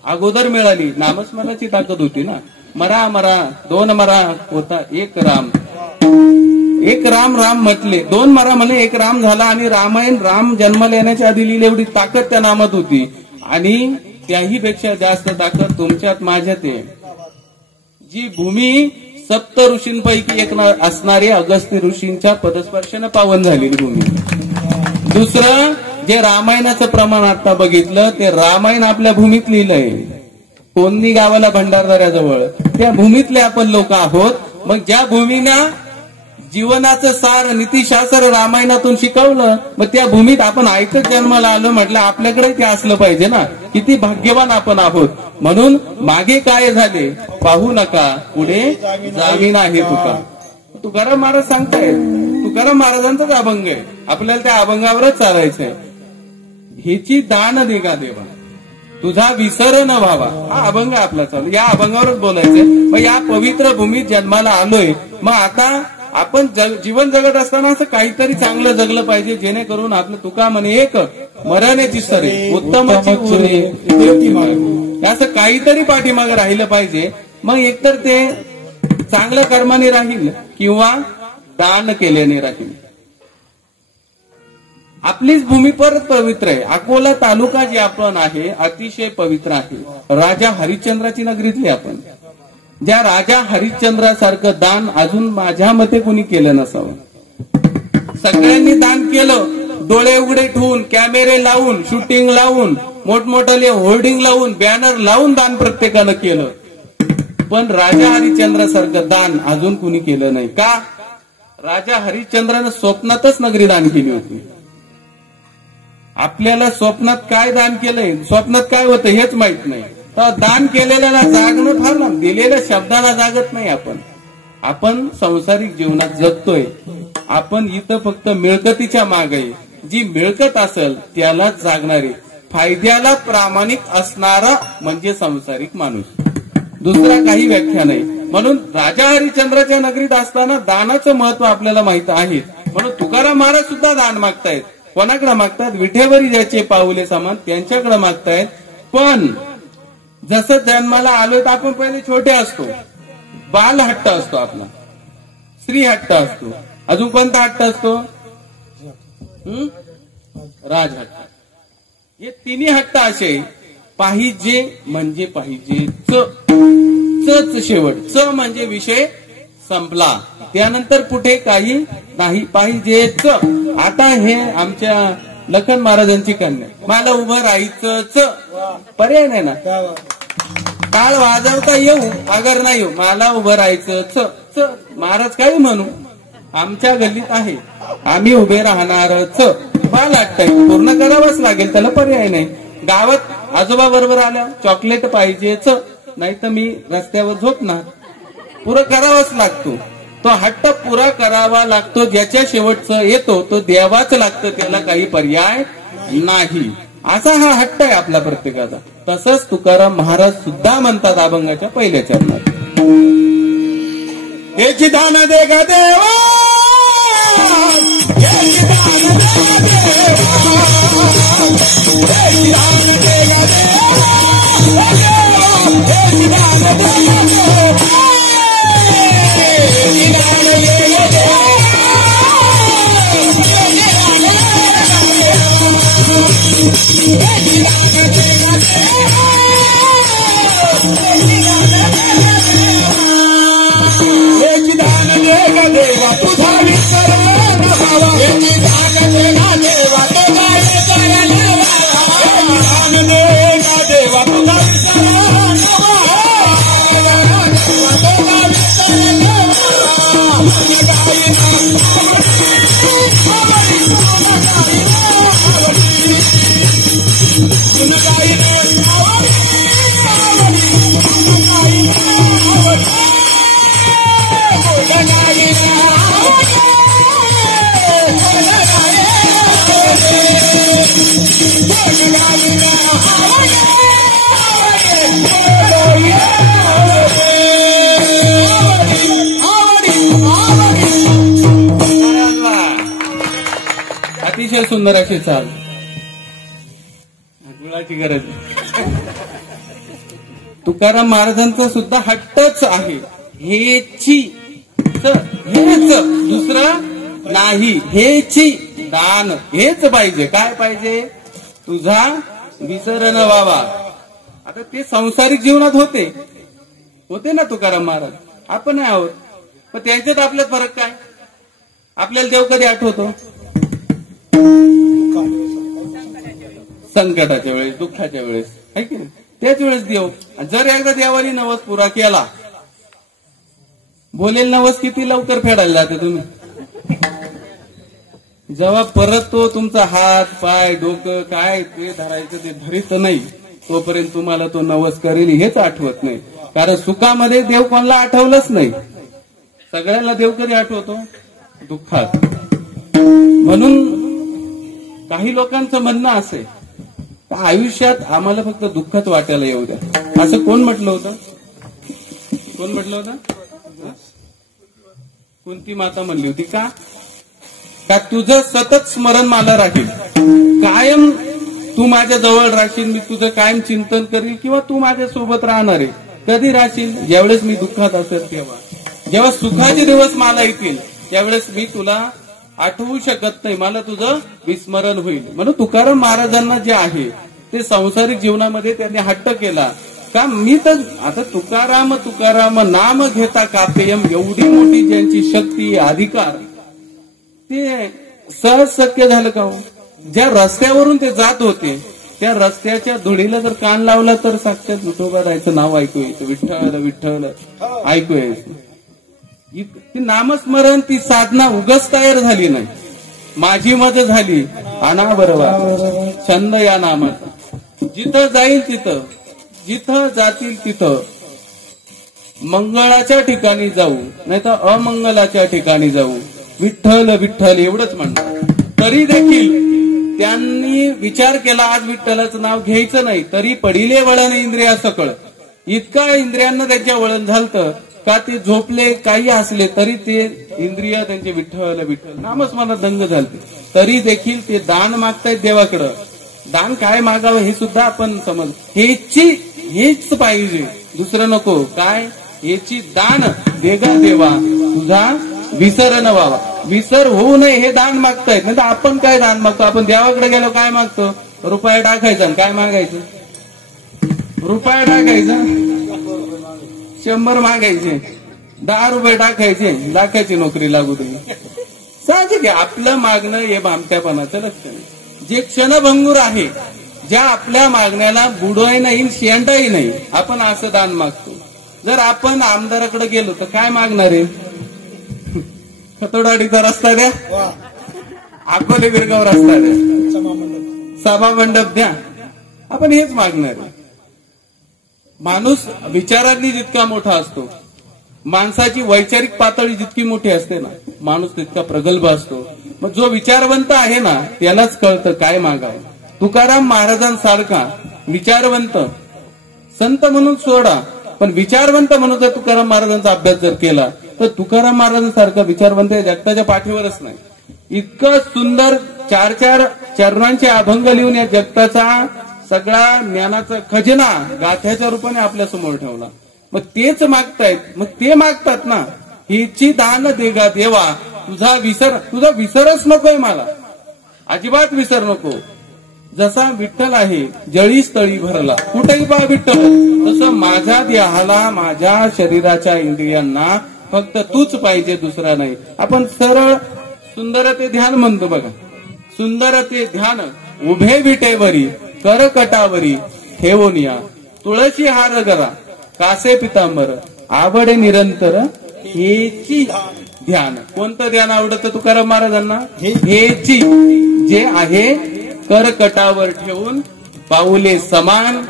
अगोदर मिळाली. नामस्मरणाची ताकद होती ना. मरा मरा दोन मरा होता एक राम. एक राम राम म्हटले, दोन मरा म्हणे एक राम झाला. आणि रामायण राम जन्माला येण्याच्या आधी लिहिली एवढी ताकद त्या नामात होती. आणि त्याही पेक्षा जास्त ताकद तुमच्यात माझ्यात आहे. जी भूमी सप्त ऋषींपैकी एक असणारी अगस्त्य ऋषींच्या पदस्पर्शाने पावन झालेली भूमी. दुसरं जे रामायणाचं प्रमाण आता बघितलं ते रामायण आपल्या भूमीत लिहिलंय. कोणी गावाला भंडारदऱ्याजवळ त्या भूमीतले आपण लोक आहोत. मग ज्या भूमीनं जीवनाचं सार नीतिशास्त्र रामायणातून शिकवलं, मग त्या भूमीत आपण ऐकत जन्माला आलो म्हटलं आपल्याकडे ते असलं पाहिजे ना. किती भाग्यवान आपण आहोत. म्हणून मागे काय झाले पाहू नका, पुढे जामीन आहे तुका. तुकाराम महाराज सांगतायत. तुकाराम महाराजांचाच अभंग आहे. आपल्याला त्या अभंगावरच चालायचंय. ह्याची दान दे का देवा, तुझा विसर न व्हावा. हा अभंग आपला चालू. या अभंगावरच बोलायचंय. मग या पवित्र भूमीत जन्माला आलोय. मग आता आपण जीवन जगत असताना असं काहीतरी चांगलं जगलं पाहिजे, जेणेकरून आपलं तुका म्हणे एक मरण्याची सरे उत्तमाची उरे असं काहीतरी पाठीमागे राहिलं पाहिजे. मग एकतर ते चांगल्या कर्माने राहील किंवा दान केल्याने राहील. आपलीच भूमी परत पवित्र आहे. अकोला तालुका जे आपण आहे अतिशय पवित्र आहे. राजा हरिश्चंद्राची नगरीतली आपण. ज्या राजा हरिश्चंद्रासारखं दान अजून माझ्या मते कोणी केलं नसावं. सगळ्यांनी दान केलं. डोळे उघडे ठेवून, कॅमेरे लावून, शूटिंग लावून, मोठमोठाले होर्डिंग लावून, बॅनर लावून दान प्रत्येकानं केलं. पण राजा हरिश्चंद्रासारखं दान अजून कुणी केलं नाही. का? राजा हरिश्चंद्रानं स्वप्नातच नगरी दान केली होती. आपल्याला स्वप्नात काय दान केलंय, स्वप्नात काय होतं हेच माहित नाही. तर दान केलेल्याला जागणं फार लांब, दिलेल्या शब्दाला जागत नाही. आपण संसारिक जीवनात जगतोय. आपण इथं फक्त मिळकतीच्या मागे. जी मिळकत असेल त्यालाच जागणारे, फायद्याला प्रामाणिक असणारा म्हणजे संसारिक माणूस. दुसरा काही व्याख्या नाही. म्हणून राजा हरिश्चंद्राच्या नगरीत असताना दानाचं महत्व आपल्याला माहित आहे. म्हणून तुकाराम महाराज सुद्धा दान मागतायत. कोणाकडे मागतात? विठेवरी ज्याचे पाऊले समान त्यांच्याकडे मागतायत. पण जसं जन्माला आलोय तर आपण पहिले छोटे असतो. बाल हट्ट असतो आपला, स्त्री हट्ट असतो. अजून कोणता हट्ट असतो? राज हट्ट. हे तिन्ही हट्ट असे पाहिजे म्हणजे पाहिजे. च शेवट. च म्हणजे विषय संपला. त्यानंतर पुढे काही नाही. पाहिजेच. आता हे आमच्या लखन महाराजांची कन्या, मला उभं राहायचं पर्याय नाही ना. टाळ वाजवता येऊ अगर नाही येऊ, मला उभं राहायचं महाराज काही म्हणू, आमच्या गल्लीत आहे, आम्ही उभे राहणारच. बाल हट्ट पूर्ण करावंच लागेल, त्याला पर्याय नाही. गावात आजोबा बरोबर आल्या चॉकलेट पाहिजेच, नाही तर मी रस्त्यावर झोपणार. पुरं करावाच लागतो. तो हट्ट पुरा करावा लागतो. ज्याच्या शेवटचं येतो तो द्यावाच लागतं, त्याला काही पर्याय नाही. असा हा हट्ट आहे आपला प्रत्येकाचा. तसंच तुकाराम महाराज सुद्धा म्हणतात अभंगाच्या पहिल्या चरणात, याची दान दे गा देवा, याची दान दे गा देवा, याची दान दे गा देवा, याची दान दे गा देवा, याची दान दे गा देवा. देवा तुझा विसर न व्हावा, याची दान दे गा देवा, तुझा विसर न व्हावा, याची दान दे गा देवा, तुझा विसर न व्हावा, तुझा विसर न अतिशय सुंदर अशी चाल. गुळाची गरज तुकाराम महाराजांचा सुद्धा हट्टच आहे, हेची हेच, दुसरं नाही, हेची दान, हेच पाहिजे. काय पाहिजे? तुझा विसर न व्हावा. आता ते सांसारिक जीवनात होते ना तुकाराम महाराज, आपण नाही आहोत. पण त्यांच्यात आपल्यात फरक काय? आपल्याला देव कधी आठवतो? संकटाच्या वेळेस, दुःखाच्या वेळेस, है की नाही? त्याच वेळेस देव. जर एकदा देवानी नवस पुरा केला, बोलेल नवस किती लवकर फेडायला जाते तुम्ही. जेव्हा परत तो तुमचा हात पाय डोकं काय ते धरायचं ते धरीत नाही, तोपर्यंत तुम्हाला तो नवस करेल हेच आठवत नाही. कारण सुखामध्ये देव कोणाला आठवलंच नाही. सगळ्यांना देव कधी आठवतो? दुःखात. म्हणून काही लोकांचं म्हणणं असे, आयुष्यात आम्हाला फक्त दुःखच वाटायला येऊ द्या, असं कोण म्हटलं होतं? कोण म्हटलं होतं? कोणती माता म्हणली होती? का तुझं सतत स्मरण मला राहील, कायम तू माझ्या जवळ राहशील, मी तुझं कायम चिंतन करील, किंवा तू माझ्या सोबत राहणार आहे. कधी राहशील? ज्यावेळेस मी दुःखात असेल तेव्हा. जेव्हा सुखाचे दिवस मला येतील त्यावेळेस मी तुला आठवू शकत नाही, मला तुझं विस्मरण होईल. म्हणून तुकाराम महाराजांना जे आहे ते सांसारिक जीवनामध्ये त्यांनी हट्ट केला. का मी तर आता तुकाराम नाम घेता कापेयम, एवढी मोठी ज्यांची शक्ती अधिकार, ते सहज शक्य झालं का हो? ज्या रस्त्यावरून ते जात होते त्या रस्त्याच्या धुळीला जर कान लावला तर साक्षात विठोबारायचं नाव ऐकू येतं, विठ्ठल विठ्ठल ऐकू यायचं. ती नामस्मरण, ती साधना उगाच तयार झाली नाही, माझी मज झाली अनाबरोबर छंद या नामाचा. जिथं जाईल तिथं, जिथं जातील तिथं मंगळाच्या ठिकाणी जाऊ, नाही तर अमंगलाच्या ठिकाणी जाऊ, विठ्ठल विठ्ठल एवढंच म्हणणार. तरी देखील त्यांनी विचार केला आज विठ्ठलाचं नाव घ्यायचं नाही, तरी पडिले वळण इंद्रिया सकळ. इतका इंद्रियांना त्यांच्या वळण झालतं का ते झोपले काही असले तरी ते इंद्रिय त्यांचे विठ्ठल विठ्ठल नामच मला दंग झालते. तरी देखील ते दान मागतायत देवाकडं. दान काय मागावं हे सुद्धा आपण समज, हेच पाहिजे, दुसरं नको. काय? हेची दान देगा देवा, तुझा विसर न व्हावा. विसर होऊ नये हे दान मागतायत. नाही तर आपण काय दान मागतो? आपण देवाकडे गेलो काय मागतो? रुपया टाकायचा. काय मागायचं? रुपया टाकायचा, 100 मागायचे, 10 रुपये टाकायचे, लाखाची नोकरी लागू दे. साहजिक आहे आपलं मागणं हे भामट्यापणाचं लक्षण आहे. जे क्षणभंगूर आहे, ज्या आपल्या मागण्याला बुडवाई नाही शेंडाही नाही, आपण असं दान मागतो. जर आपण आमदाराकडे गेलो तर काय मागणार आहे? खतोडाडीचा रस्ता द्या, अकोले गिरगाव रस्ता द्या, सभा मंडप द्या, आपण हेच मागणार आहे. माणूस विचारांनी जितका मोठा असतो, माणसाची वैचारिक पातळी जितकी मोठी असते ना, माणूस तितका प्रगल्भ असतो. मग जो विचारवंत आहे ना त्यालाच कळतं काय मागावं. तुकाराम महाराजांसारखा विचारवंत, संत म्हणून सोडा, पण विचारवंत म्हणून जर तुकाराम महाराजांचा अभ्यास जर केला तर तुकाराम महाराजांसारखा विचारवंत जगताच्या पाठीवरच नाही. इतकं सुंदर 4 चरणांचे अभंग लिहून या जगताचा सगळा ज्ञानाचा खजिना गाथ्याच्या रूपाने आपल्या समोर ठेवला. मग तेच मागतायत, मग ते मागतात ना, हिची दान देगा देवा, तुझा विसरच नकोय मला, अजिबात विसर नको. जसा विठ्ठल आहे जळी स्थळी भरला, कुठेही पहा विठ्ठल, तसं माझ्या देहाला माझ्या शरीराच्या इंद्रियांना फक्त तूच पाहिजे, दुसरा नाही. आपण सरळ सुंदर ते ध्यान म्हणतो बघा. सुंदर ते ध्यान उभे विटेवरी करकटावरी ठेवून या, तुळशी हार गरा कासे पितांबर आवडे निरंतर हेची ध्यान. कोणतं ध्यान आवडतं तुकाराम महाराजांना? हेची, जे आहे करकटावर ठेवून पाऊले समान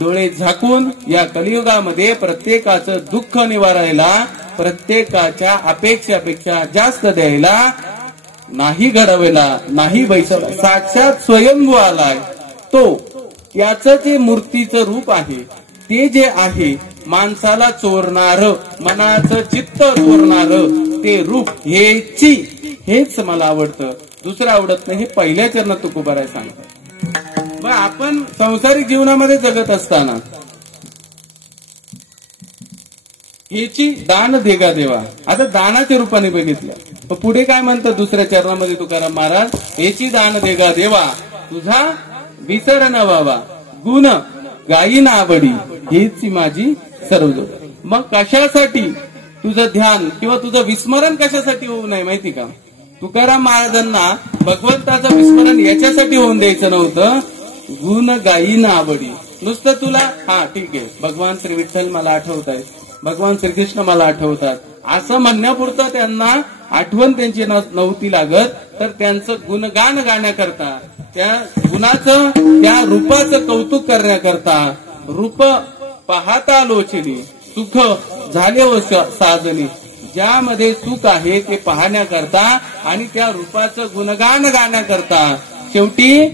डोळे झाकून या कलियुगामध्ये प्रत्येकाचं दुःख निवारायला, प्रत्येकाच्या अपेक्षापेक्षा जास्त द्यायला, नाही घडवायला, नाही बैसला, साक्षात स्वयंभू आलाय तो. याचं जे मूर्तीचं रूप आहे ते जे आहे माणसाला चोरणार, मनाचं चित्त चोरणार ते रूप, हेच मला आवडतं, दुसरं आवडत नाही. हे पहिल्या चरणात तुकोबाराय सांगतात. मग आपण संसारिक जीवनामध्ये जगत असताना हेची दान देगा देवा. आता दानाच्या रूपाने बघितलं. पुढे काय म्हणतात दुसऱ्या चरणामध्ये तुकाराम महाराज, हेची दान देगा देवा, तुझा विसर न व्हावा, गुण गायी ना आवडी, हेची माझी सर्वजोड. मग कशासाठी तुझं ध्यान किंवा तुझं विस्मरण कशासाठी होऊ नये माहिती का? तुकाराम महाराजांना भगवंताचं विस्मरण याच्यासाठी होऊन द्यायचं नव्हतं, गुण गायी ना आवडी. नुसतं तुला ठीक आहे, भगवान श्री विठ्ठल मला आठवत आहे, भगवान श्रीकृष्ण मला आठवतात असं म्हणण्यापुरतं त्यांना आठवण त्यांची नव्हती लागत, तर त्यांचं गुणगान गाण्याकरता, त्या गुणाचं, त्या रूपाचं कौतुक करण्याकरता, रूप पाहता लोचनी सुख झाले व साजनी, ज्यामध्ये सुख आहे ते पाहण्याकरता आणि त्या रूपाचं गुणगान गाण्याकरता शेवटी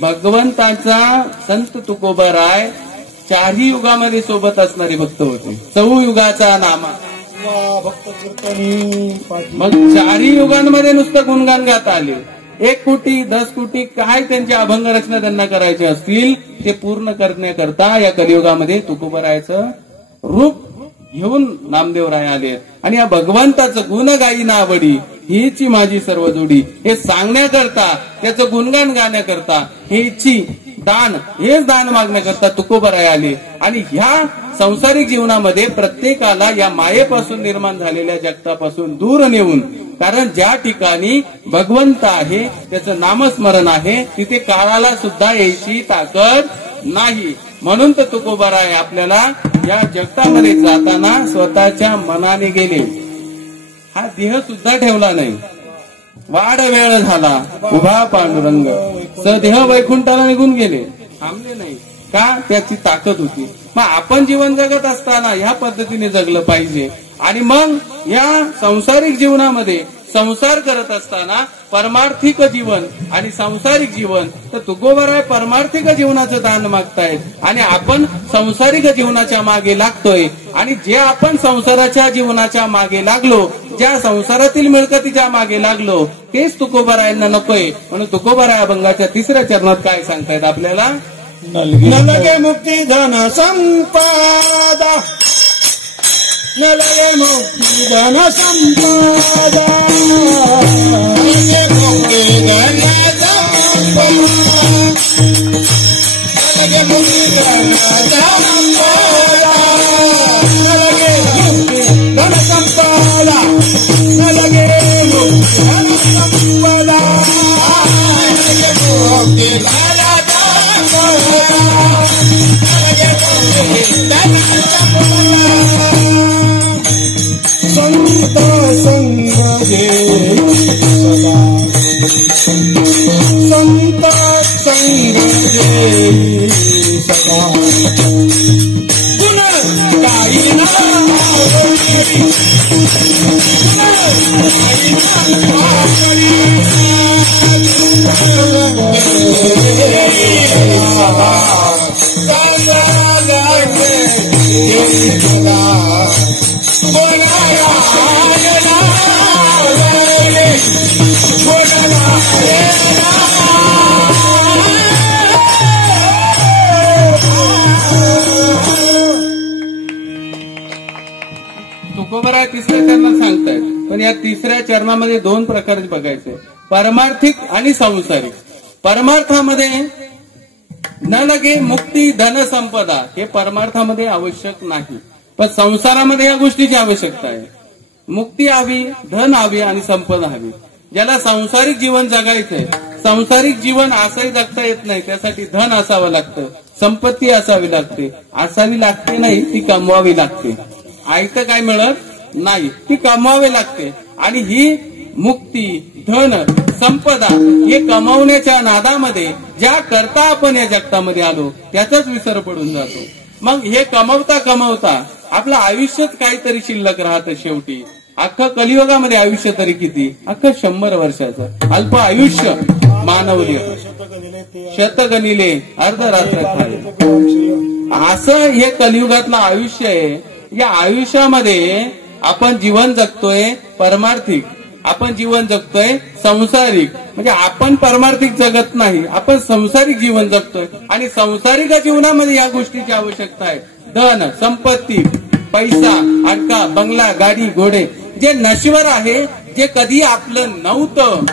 भगवंताचा संत तुकोबाराय चारही युगामध्ये सोबत असणारे भक्त होते. चौयुगाचा नामा भक्त कीर्तनी. मग चारही युगांमध्ये नुसतं गुणगान गाता आले. 1 कोटी 10 कोटी काय त्यांची अभंग रचना त्यांना करायचे असतील ते पूर्ण करण्याकरता या कलियुगामध्ये तुकोबारायचं रूप घेऊन नामदेवराय आले. आणि या भगवंताचं गुण गायी ना आवडी, हीची माझी सर्व जोडी, हे सांगण्याकरता, त्याचं गुणगान गाण्याकरता, हेची दान, हेच दान मागण्याकरता तुकोबाराय आले. आणि ह्या संसारिक जीवनामध्ये प्रत्येकाला या मायेपासून निर्माण झालेल्या जगतापासून दूर नेऊन, कारण ज्या ठिकाणी भगवंत आहे, त्याचं नामस्मरण आहे, तिथे काळाला सुद्धा यायची ताकद नाही. म्हणून तर तुकोबाराय आपल्याला या जगतामध्ये जाताना स्वतःच्या मनाने गेले. हा देह सुद्धा ठेवला नाही. वाढ वेळ झाला उभा पांडुरंग, सदेह वैकुंठाला निघून गेले, थांबले नाही. का? त्याची ताकद होती. मग आपण जीवन जगत असताना ह्या पद्धतीने जगलं पाहिजे. आणि मग या संसारिक जीवनामध्ये संसार करत असताना परमार्थिक जीवन आणि संसारिक जीवन, तर तुकोबाराय परमार्थिक जीवनाचं दान मागतायत आणि आपण संसारिक जीवनाच्या मागे लागतोय. आणि जे आपण संसाराच्या जीवनाच्या मागे लागलो, ज्या संसारातील मिळकतीच्या मागे लागलो, तेच तुकोबारायांना नकोय. म्हणून तुकोबाराय अभंगाच्या 3ऱ्या चरणात काय सांगतायत आपल्याला, नलगे मुक्ती धन संपदा, नलगे मुक्ती धन संपदा, नलगे मुक्ती धन संपदा, नलगे मुक्ती धन संपदा, नलगे मुक्ती धन संपदा, नलगे मुक्ती धन संपदा, नलगे मुक्ती धन संत संग घे सदा, संत संग घे सदा, गुण गायी ना आवडी, गुण गायी ना आवडी, तुकोबाराय 3ऱ्या चरणात सांगतायत. पण या 3ऱ्या चरणामध्ये 2 प्रकार बघायचे, परमार्थिक आणि संसारिक. परमार्थामध्ये न लगे मुक्ती धन संपदा, हे परमार्थामध्ये आवश्यक नाही, पण संसारामध्ये या गोष्टीची आवश्यकता आहे. मुक्ती हवी, धन हवी आणि संपदा हवी. ज्याला संसारिक जीवन जगायचंय, संसारिक जीवन असंही जगता येत नाही, त्यासाठी धन असावं लागतं, संपत्ती असावी लागते. असावी लागते नाही, ती कमवावी लागते. आयतं काय मिळत नाही, ती कमवावी लागते. आणि ही मुक्ती, धन, संपदा हे कमावण्याच्या नादामध्ये ज्या करता आपण या जगतामध्ये आलो त्याचाच विसर पडून जातो. मग हे कमवता कमवता आपलं आयुष्यच काहीतरी शिल्लक राहतं. शेवटी अख्खं कलियुगामध्ये आयुष्य तरी किती? अख्खं 100 वर्षाचं अल्प आयुष्य मानवले, शतगणिले अर्धरात्र खाले. असं हे कलियुगातलं आयुष्य आहे. या आयुष्यामध्ये आपण जीवन जगतोय परमार्थिक, आपण जीवन जगतोय संसारिक. म्हणजे आपण परमार्थिक जगत नाही, आपण संसारिक जीवन जगतोय. आणि संसारिक जीवनामध्ये या गोष्टीची आवश्यकता आहे. धन, संपत्ती, पैसा, अडका, बंगला, गाडी, घोडे जे नश्वर आहे, जे कधी आपलं नव्हतं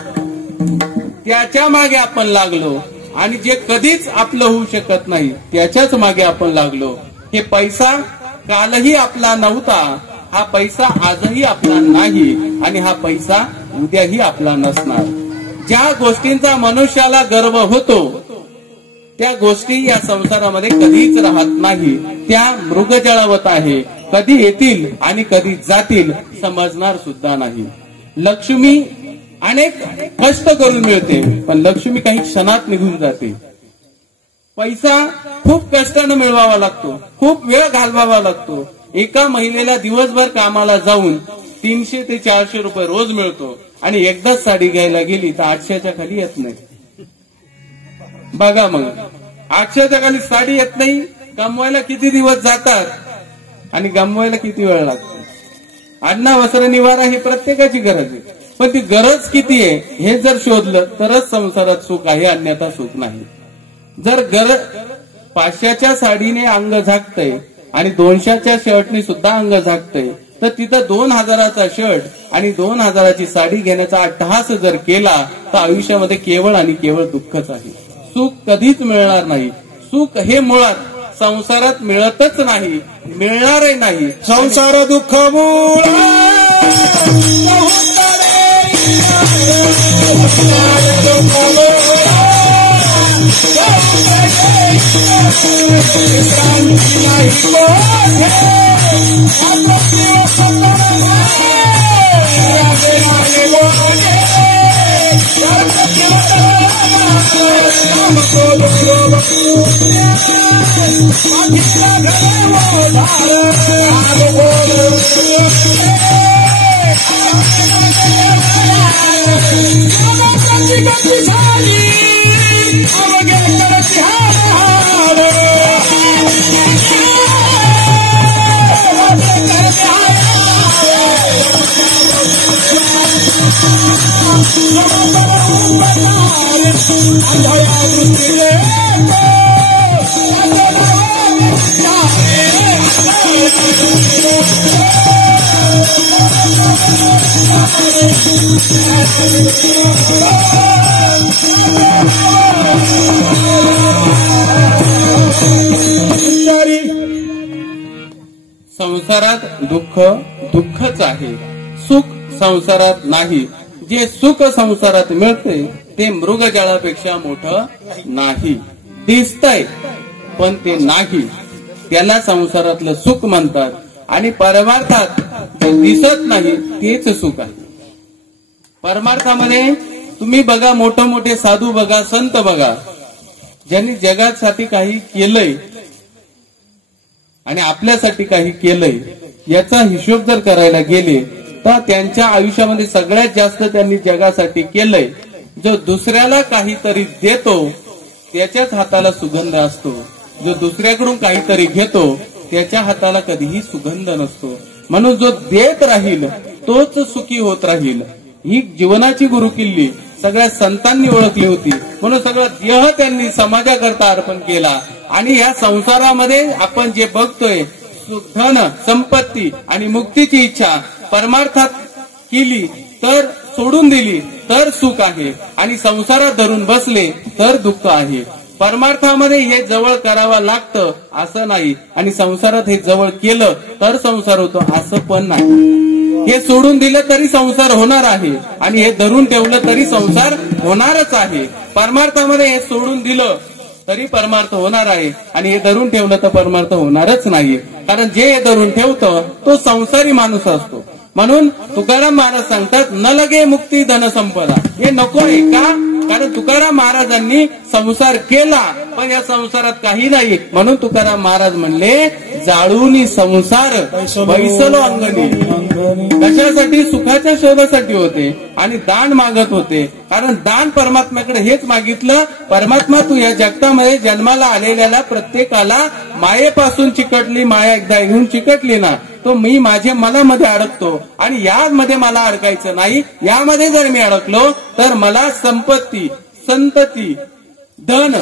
त्याच्या मागे आपण लागलो आणि जे कधीच आपलं होऊ शकत नाही त्याच्याच मागे आपण लागलो. हे पैसा कालही आपला नव्हता, हा पैसा आजही आपला नाही आणि हा पैसा उद्याही आपला नसणार. ज्या गोष्टींचा मनुष्याला गर्व होतो त्या गोष्टी या संसारामध्ये कधीच राहत नाही. त्या मृगजळवत आहे, कधी येतील आणि कधी जातील समजणार सुद्धा नाही. लक्ष्मी अनेक कष्ट करून मिळते, पण लक्ष्मी काही क्षणात निघून जाते. पैसा खूप कष्टानं मिळवावा लागतो, खूप वेळ घालवावा लागतो. एका महिलेला दिवसभर कामाला जाऊन 300 ते 400 रुपये रोज मिळतो आणि एकदाच साडी घ्यायला गेली तर 800च्या खाली येत नाही. बघा मग 800च्या खाली साडी येत नाही. कमवायला किती दिवस जातात आणि गमवायला किती वेळ लागतो. अन्न वस्त्र निवारा ही प्रत्येकाची गरज आहे, पण ती गरज किती आहे हे जर शोधलं तरच संसारात सुख आहे, अन्यथा सुख नाही. जर 500च्या साडीने अंग झाकतंय आणि 200च्या शर्टने सुद्धा अंग झाकतंय तर तिथं 2000चा शर्ट आणि 2000ची साडी घेण्याचा अट्टहास जर केला तर आयुष्यामध्ये केवळ आणि केवळ दुःखच आहे. सुख कधीच मिळणार नाही. सुख हे मुळात संसारात मिळतच नाही, मिळणारही नाही. संसार दुःख मूळ संसारात दुःख दुःखच आहे, सुख संसारात नाही. जे सुख संसारात मिळते ते मृगजळापेक्षा मोठं नाही. दिसतंय पण ते नाही, त्याला संसारातलं सुख म्हणतात. आणि परमार्थात जे दिसत नाही तेच सुख आहे. परमार्थामध्ये तुम्ही बघा, मोठे मोठे साधू बघा, संत बघा, ज्यांनी जगासाठी काही केलंय आणि आपल्यासाठी काही केलंय याचा हिशोब जर करायला गेले तर त्यांच्या आयुष्यामध्ये सगळ्यात जास्त त्यांनी जगासाठी केलंय. जो दुसऱ्याला काहीतरी देतो त्याच्याच हाताला सुगंध असतो, जो दुसऱ्याकडून काहीतरी घेतो त्याच्या हाताला कधीही सुगंध नसतो. म्हणून जो देत राहील तोच सुखी होत राहील. ही जीवनाची गुरुकिल्ली सगळ्या संतांनी ओळखली होती. म्हणून सगळं देह त्यांनी समाजाकरता अर्पण केला. आणि या संसारामध्ये आपण जे बघतोय धन, संपत्ती आणि मुक्तीची इच्छा परमार्थात केली तर, सोडून दिली तर सुख आहे, आणि संसारात धरून बसले तर दुःख आहे. परमार्थामध्ये हे जवळ करावं लागतं असं नाही, आणि संसारात हे जवळ केलं तर संसार होतो असं पण नाही. हे सोडून दिलं तरी संसार होणार आहे आणि हे धरून ठेवलं तरी संसार होणारच आहे. परमार्थामध्ये हे सोडून दिलं तरी परमार्थ होणार आहे आणि हे धरून ठेवलं तर परमार्थ होणारच नाही. कारण जे हे धरून ठेवतं तो संसारी माणूस असतो. म्हणून तुकाराम महाराज सांगतात, न लगे मुक्ती धन संपदा. हे नको आहे का? कारण तुकाराम महाराजांनी संसार केला पण या संसारात काही नाही. म्हणून तुकाराम महाराज म्हणले, जाळूनी संसार बैसलो अंगणी. कशासाठी? सुखाच्या शोधासाठी होते आणि दान मागत होते. कारण दान परमात्म्याकडे हेच मागितलं, परमात्मा तू या जगतामध्ये जन्माला आलेल्याला प्रत्येकाला मायेपासून चिकटली, माया एकदा घेऊन चिकटली ना, तो मी माझ्या मनामध्ये अडकतो आणि यामध्ये मला अडकायचं नाही. यामध्ये जर मी अडकलो तर मला संपत्ती, संतती, धन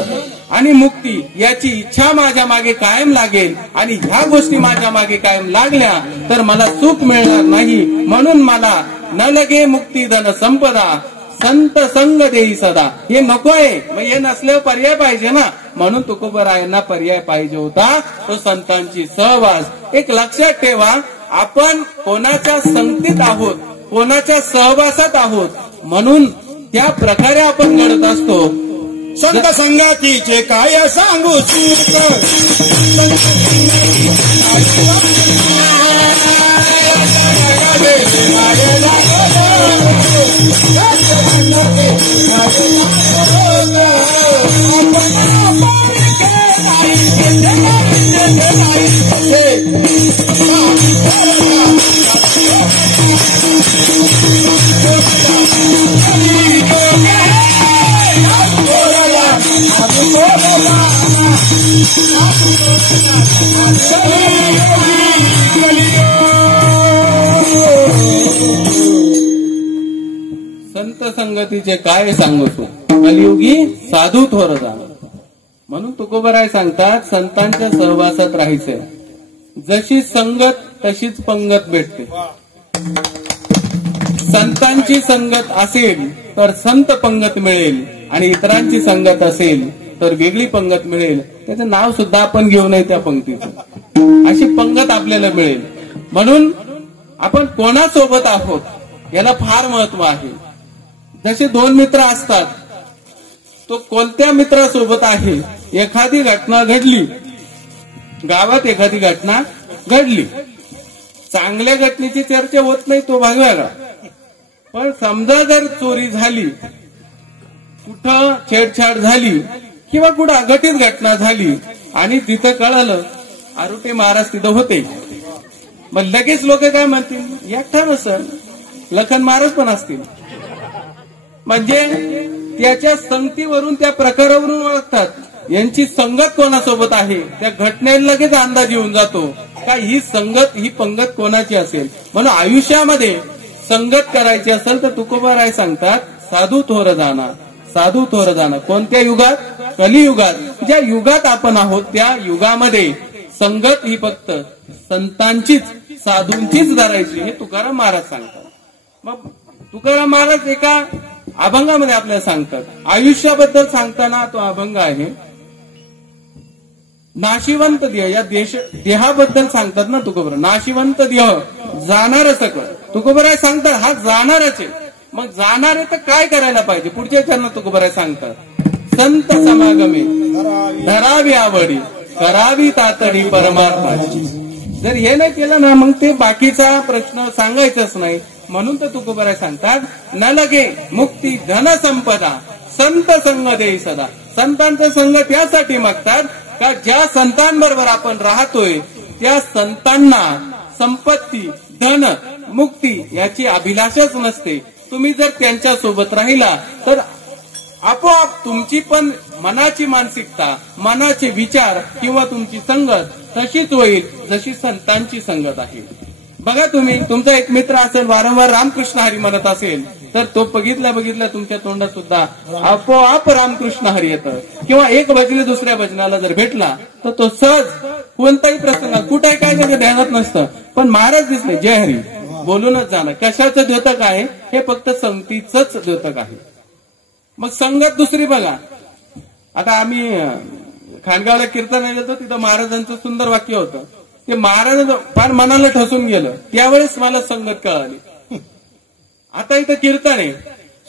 आणि मुक्ती याची इच्छा माझ्या मागे कायम लागेल आणि ह्या गोष्टी माझ्या मागे कायम लागल्या तर मला सुख मिळणार नाही. म्हणून मला न लगे मुक्ती धन संपदा संत संग देई सदा. हे नकोय, मग हे नसल्यावर पर्याय पाहिजे ना. म्हणून तुकोबरायांना पर्याय पाहिजे होता तो संतांची सहवास. एक लक्षात ठेवा, आपण कोणाच्या संगतीत आहोत, कोणाच्या सहवासात आहोत, म्हणून त्या प्रकारे आपण घडत असतो. संत संगातीचे काय सांगू संत संगतीचे काय सांगू तू, कलियुगी साधू थोर जाणार. म्हणून तुकोबराय सांगतात संतांच्या सहवासात राहायचंय. जशी संगत तशीच पंगत भेटते. संतांची संगत असेल तर संत पंगत मिळेल आणि इतरांची संगत असेल तर वेगळी पंगत मिळेल. त्याचं नाव सुद्धा आपण घेऊ नये त्या पंक्तीचं. अशी पंगत आपल्याला मिळेल. म्हणून आपण कोणासोबत आहोत याला फार महत्व आहे. जसे दोन मित्र असतात, तो कोणत्या मित्रासोबत आहे. एखादी घटना घडली, गावात एखादी घटना घडली, चांगल्या घटनेची चर्चा होत नाही, तो भाग वेगळा. पण समजा जर चोरी झाली, कुठं छेडछाड झाली किंवा कुठं अघटित घटना झाली आणि तिथं कळालं आरोपी महाराज तिथं होते, मग लगेच लोक काय म्हणतील, एकटा नसल लखन महाराज पण असतील. म्हणजे त्याच्या संगतीवरून, त्या प्रकारावरून ओळखतात यांची संगत कोणासोबत आहे. त्या घटनेला लगेच अंदाज येऊन जातो का ही संगत, ही पंगत कोणाची असेल. म्हणून आयुष्यामध्ये संगत करायची असेल तर तुकोबाराय सांगतात साधू थोर जाणार, साधू थोर जाणार. कोणत्या युगात? कलियुगात. ज्या युगात आपण आहोत त्या युगामध्ये संगत ही फक्त संतांचीच, साधूंचीच धरायची, हे तुकाराम महाराज सांगतात. मग तुकाराम महाराज एका अभंगामध्ये आपल्याला सांगतात. आयुष्याबद्दल सांगताना तो अभंग आहे, नाशिवंत देह, या देहाबद्दल सांगतात ना तुकोबरा. नाशिवंत देह जाणार सकळ. तुकोबराय सांगतात हा जाणारच आहे. मग जाणार आहे तर काय करायला पाहिजे? पुढच्या चरणात तुकोबराय सांगतात, संत समागमे धरावी आवडी, करावी तातडी परमार्थाची. जर हे नाही केलं ना मग ते बाकीचा प्रश्न सांगायचाच नाही. म्हणून तर तुकोबराय सांगतात न लगे मुक्ती धन संपदा संत संग देई सदा. संतांचा संग त्यासाठी मागतात का ज्या संतांबरोबर आपण राहतोय त्या संतांना संपत्ती, धन, मुक्ती याची अभिलाषाच नसते. तुम्ही जर त्यांच्या सोबत राहिला तर आपोआप तुमची पण मनाची मानसिकता, मनाचे विचार किंवा तुमची संगत तशीच होईल जशी संतांची संगत आहे. बघा, तुम्ही तुमचा एक मित्र असेल, वारंवार रामकृष्ण हरी म्हणत असेल तर तो बघितल्या तुमच्या तोंडात सुद्धा आपोआप रामकृष्ण हरी येतं. किंवा एक भजनी दुसऱ्या भजनाला जर भेटला तर तो सहज कोणताही प्रसंग कुठे काय त्याच्या ध्यानात नसतं, पण महाराज दिसले जय हरी बोलूनच जाणं. कशाचं द्योतक आहे? हे फक्त संगतीचंच द्योतक आहे. मग संगत दुसरी बघा. आता आम्ही खानगावला कीर्तन गेलो, तिथं महाराजांचं सुंदर वाक्य होतं. ते महाराज फार मनाला ठसून गेलं. त्यावेळेस मला संगत कळाली. आता इथं कीर्तन आहे,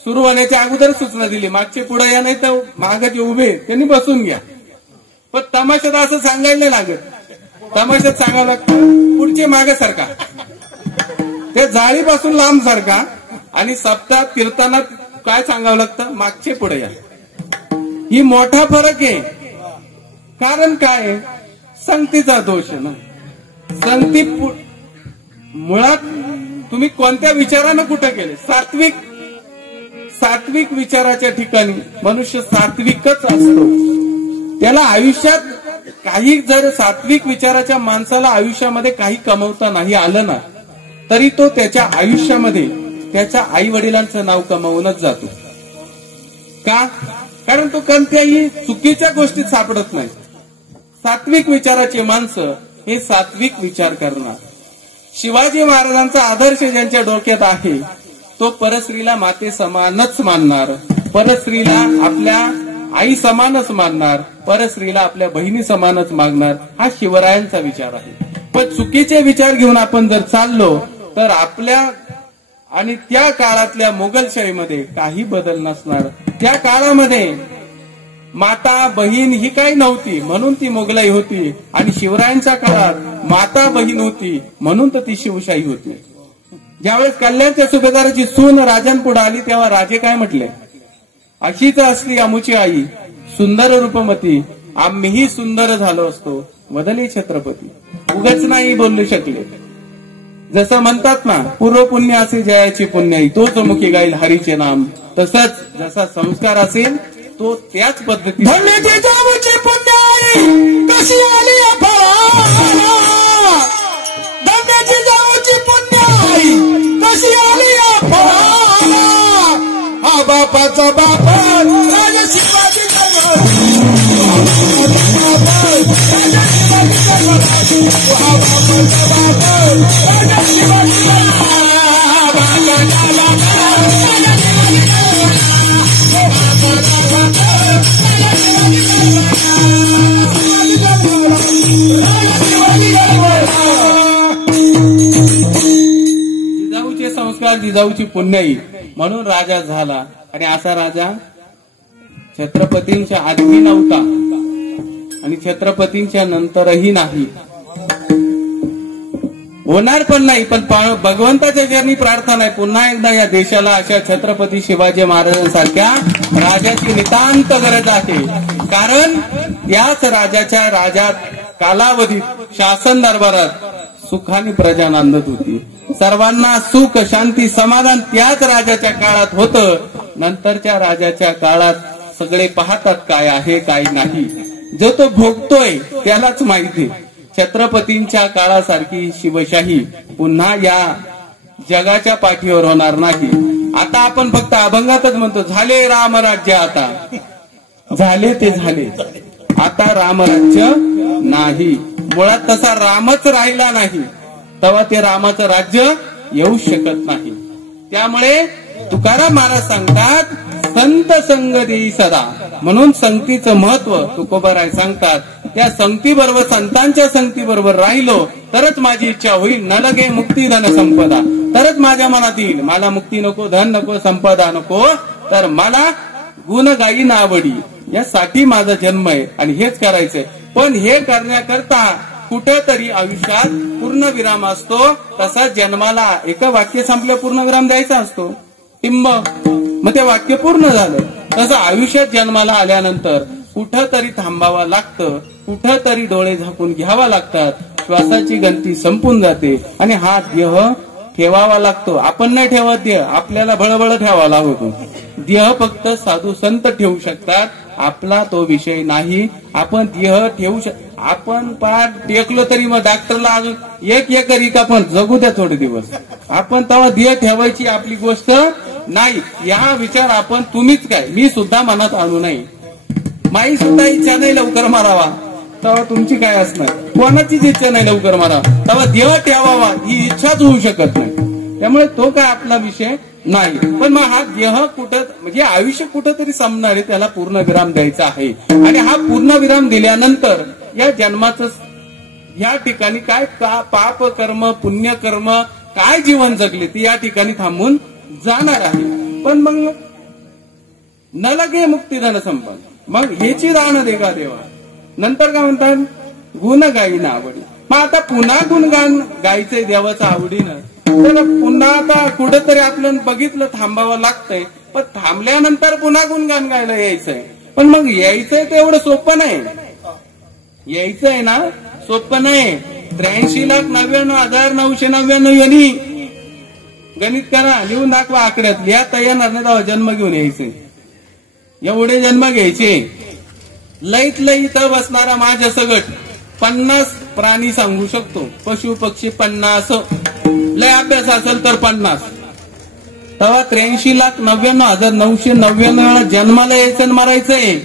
सुरू होण्याच्या अगोदर सूचना दिली, मागचे पुढे या, नाही तर मागे जे उभे त्यांनी बसून घ्या. पण तमाशात असं सांगायला नाही लागत. तमाशात सांगावं लागतं पुढचे मागे सारखा, ते जाळीपासून लांब सारखा. आणि सप्ताहात कीर्तनात काय सांगावं लागतं? मागचे पुढे या. ही मोठा फरक आहे. कारण काय? संगतीचा दोष आहे ना. संगती मुळात तुम्ही कोणत्या विचारानं कुठे गेले? सात्विक विचाराच्या ठिकाणी मनुष्य सात्विकच असतो. त्याला आयुष्यात काही, जर सात्विक विचाराच्या माणसाला आयुष्यामध्ये काही कमवता नाही आलं ना तरी तो त्याच्या आयुष्यामध्ये त्याच्या आई वडिलांचं नाव कमावूनच जातो. का? कारण तो कोणत्याही चुकीच्या गोष्टीत सापडत नाही. सात्विक विचाराची माणसं हे सात्विक विचार करणार. शिवाजी महाराजांचा आदर्श ज्यांच्या डोक्यात आहे तो परस्त्रीला माते समानच मानणार, परस्त्रीला आपल्या आई समानच मानणार, परस्त्रीला आपल्या बहिणी समानच मागणार. हा शिवरायांचा विचार आहे. पण चुकीचे विचार घेऊन आपण जर चाललो तर आपल्या आणि त्या काळातल्या मोगलशाहीमध्ये काही बदल नसणार. त्या काळामध्ये माता बहीण ही काही नव्हती म्हणून ती मोगलाई होती, आणि शिवरायांच्या काळात माता बहीण होती म्हणून तर ती शिवशाही होती. ज्यावेळेस कल्याणच्या सुभेदाराची सून राजांपुढे आली तेव्हा राजे काय म्हटले, अशीच असली आमुची आई सुंदर रूपमती, आम्हीही सुंदर झालो असतो वदली छत्रपती. उगाच नाही बोलू शकले. जसं म्हणतात ना, पूर्व पुण्य असे जयाची पुण्याई, तोच मुखी गाईल हरीचे नाम. तसंच जसा संस्कार असेल तो त्याच पद्धतीने धन्याची जाऊची पुण्याई कशी आली अफवा, धन्याची जाऊची पुण्याई कशी आली अफवा. हा बापाचा बाप राजा शिवाजी जिजाऊचे संस्कार जिजाऊची पुण्याई म्हणून राजा झाला. आणि असा राजा छत्रपतींच्या आधी नव्हता आणि छत्रपतींच्या नंतरही नाही, होणार पण नाही. पण भगवंताच्या चरणी प्रार्थना आहे, पुन्हा एकदा या देशाला अशा छत्रपती शिवाजी महाराजांसारख्या राजाची नितांत गरज आहे. कारण याच राजाच्या कालावधीत शासन दरबारात सुखाने प्रजा नांदत होती. सर्वांना सुख शांती समाधान त्याच राजाच्या काळात होतं. नंतरच्या राजाच्या काळात सगळे पाहतात काय आहे काय नाही. जो तो भोगतोय त्यालाच माहिती. छत्रपतींच्या काळासारखी शिवशाही पुन्हा या जगाच्या पाठीवर होणार नाही. आता आपण फक्त अभंगातच म्हणतो झाले रामराज्य, आता झाले ते झाले, आता रामराज्य नाही. मुळात तसा रामच राहिला नाही तेव्हा ते रामाचं राज्य येऊ शकत नाही. त्यामुळे तुकाराम महाराज सांगतात संत संग देई सदा, म्हणून संगतीचं महत्व तुकोबाराय सांगतात. त्या संगतीबरोबर संतांच्या संगतीबरोबर राहिलो तरच माझी इच्छा होईल. न लगे मुक्ती धन संपदा, तरच माझ्या मनात येईल मला मुक्ती नको, धन नको, संपदा नको, तर मला गुण गायी आवडी. यासाठी माझा जन्म आहे आणि हेच करायचंय. पण हे करण्याकरता कुठेतरी आयुष्यात पूर्णविराम असतो. तसा जन्माला एका वाक्य संपल्या पूर्णविराम द्यायचा असतो, टिंब, मग ते वाक्य पूर्ण झालं. तसं आयुष्यात जन्माला आल्यानंतर कुठंतरी थांबावं लागतं, कुठंतरी डोळे झाकून घ्यावा लागतात. श्वासाची गंती संपून जाते आणि हा देह ठेवावा लागतो. आपण नाही ठेवत देह, आपल्याला भळभळ ठेवावा लागतो. देह फक्त साधू संत ठेवू शकतात, आपला तो विषय नाही. आपण देह ठेवू आपण पाठ टेकलो तरी मग डॉक्टरला अजून एक एकर आपण जगू द्या थोडे दिवस. आपण तेव्हा देह ठेवायची आपली गोष्ट नाही. या विचार आपण तुम्हीच काय मी सुद्धा मनात आणू नये. माई सुद्धा इच्छा नाही लवकर मारावा, तेव्हा तुमची काय असणार. कोणाचीच इच्छा नाही लवकर मारावा, तेव्हा देह ठेवावा ही इच्छाच होऊ शकत नाही. त्यामुळे तो काय आपला विषय नाही. पण मग हा देह कुठं म्हणजे आयुष्य कुठंतरी संपणार आहे, त्याला पूर्ण विराम द्यायचा आहे. आणि हा पूर्ण विराम दिल्यानंतर या जन्माचं या ठिकाणी काय पाप कर्म पुण्य कर्म काय जीवन जगले ती या ठिकाणी थांबून जाणार आहे. पण मग न लगे मुक्तीधन संपन्न, मग ह्याची दान दे का देवा. नंतर काय म्हणतात गुण गायीनं आवडी. मग आता पुन्हा गुणगान गायचंय देवाचं आवडीनं, तर पुन्हा आता कुठेतरी आपल्याला बघितलं थांबावं लागतंय. पण थांबल्यानंतर पुन्हा गुणगान गायला यायचंय. पण मग यायचंय ते एवढं सोपं नाही. यायचंय ना सोपं नाही. 83,99,999 यांनी गणित करा, लिहून दाखवा आकड्यात. लिहा तर येणार नाही तेव्हा जन्म घेऊन यायचे. एवढे जन्म घ्यायचे. लईत लई इथं बसणारा माझ्या सगट 50 प्राणी सांगू शकतो. पशु पक्षी 50, लय अभ्यास असेल तर 50. तेव्हा 83,99,999 वेळा जन्माला यायचं आणि मरायचंय.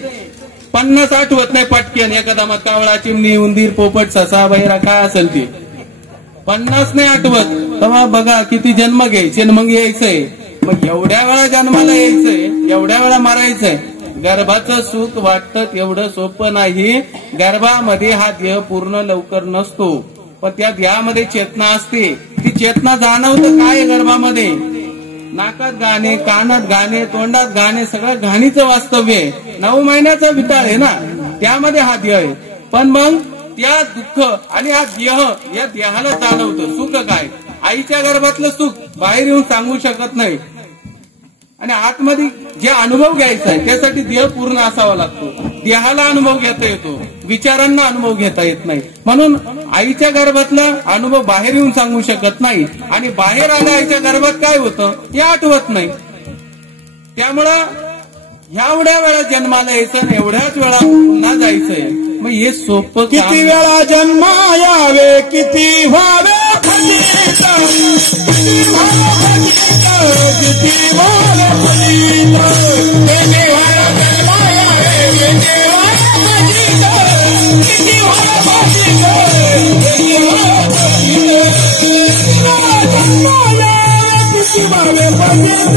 50 आठवत नाही पटकन एखादा मग कावळा, चिमणी, उंदीर, पोपट, ससा, बैरा काय असेल ती 50 नाही आठवत. तेव्हा बघा किती जन्म घ्यायचे आणि मग यायचंय. मग एवढ्या वेळा जन्माला यायचंय, एवढ्या वेळा मरायचंय. गर्भाचं सुख वाटतं एवढं सोपं नाही. गर्भामध्ये हा देह पूर्ण लवकर नसतो, पण त्या देहामध्ये चेतना असते. ती चेतना जाणवतं काय गर्भामध्ये? नाकात गाणे, कानात गाणे, तोंडात गाणे, सगळं घाणीचं वास्तव्य आहे. 9 महिन्याचा विटाळ आहे ना, त्यामध्ये हा देह आहे. पण मग त्या दुःख आणि हा देह, या देहाला जाणवतं सुख काय. आईच्या गर्भातलं सुख बाहेर येऊन सांगू शकत नाही. आणि आतमध्ये जे अनुभव घ्यायचा आहे त्यासाठी देह पूर्ण असावा लागतो. देहाला अनुभव घेता येतो, विचारांना अनुभव घेता येत नाही. म्हणून आईच्या गर्भातला अनुभव बाहेर येऊन सांगू शकत नाही. आणि बाहेर आल्या आईच्या गर्भात काय होतं हे आठवत नाही. त्यामुळं एवढ्या वेळा जन्माला यायचं आणि एवढ्याच वेळा पुन्हा जायचंय. मग हे सोपं. किती वेळा जन्मा यावे, किती व्हावे फलित, किती व्हावे फलित, किती व्हावे फलित. किती वेळा जन्मा यावे, किती व्हावे फलित, किती व्हावे फलित, किती व्हावे फलित. किती वेळा जन्मा यावे, किती व्हावे फलित,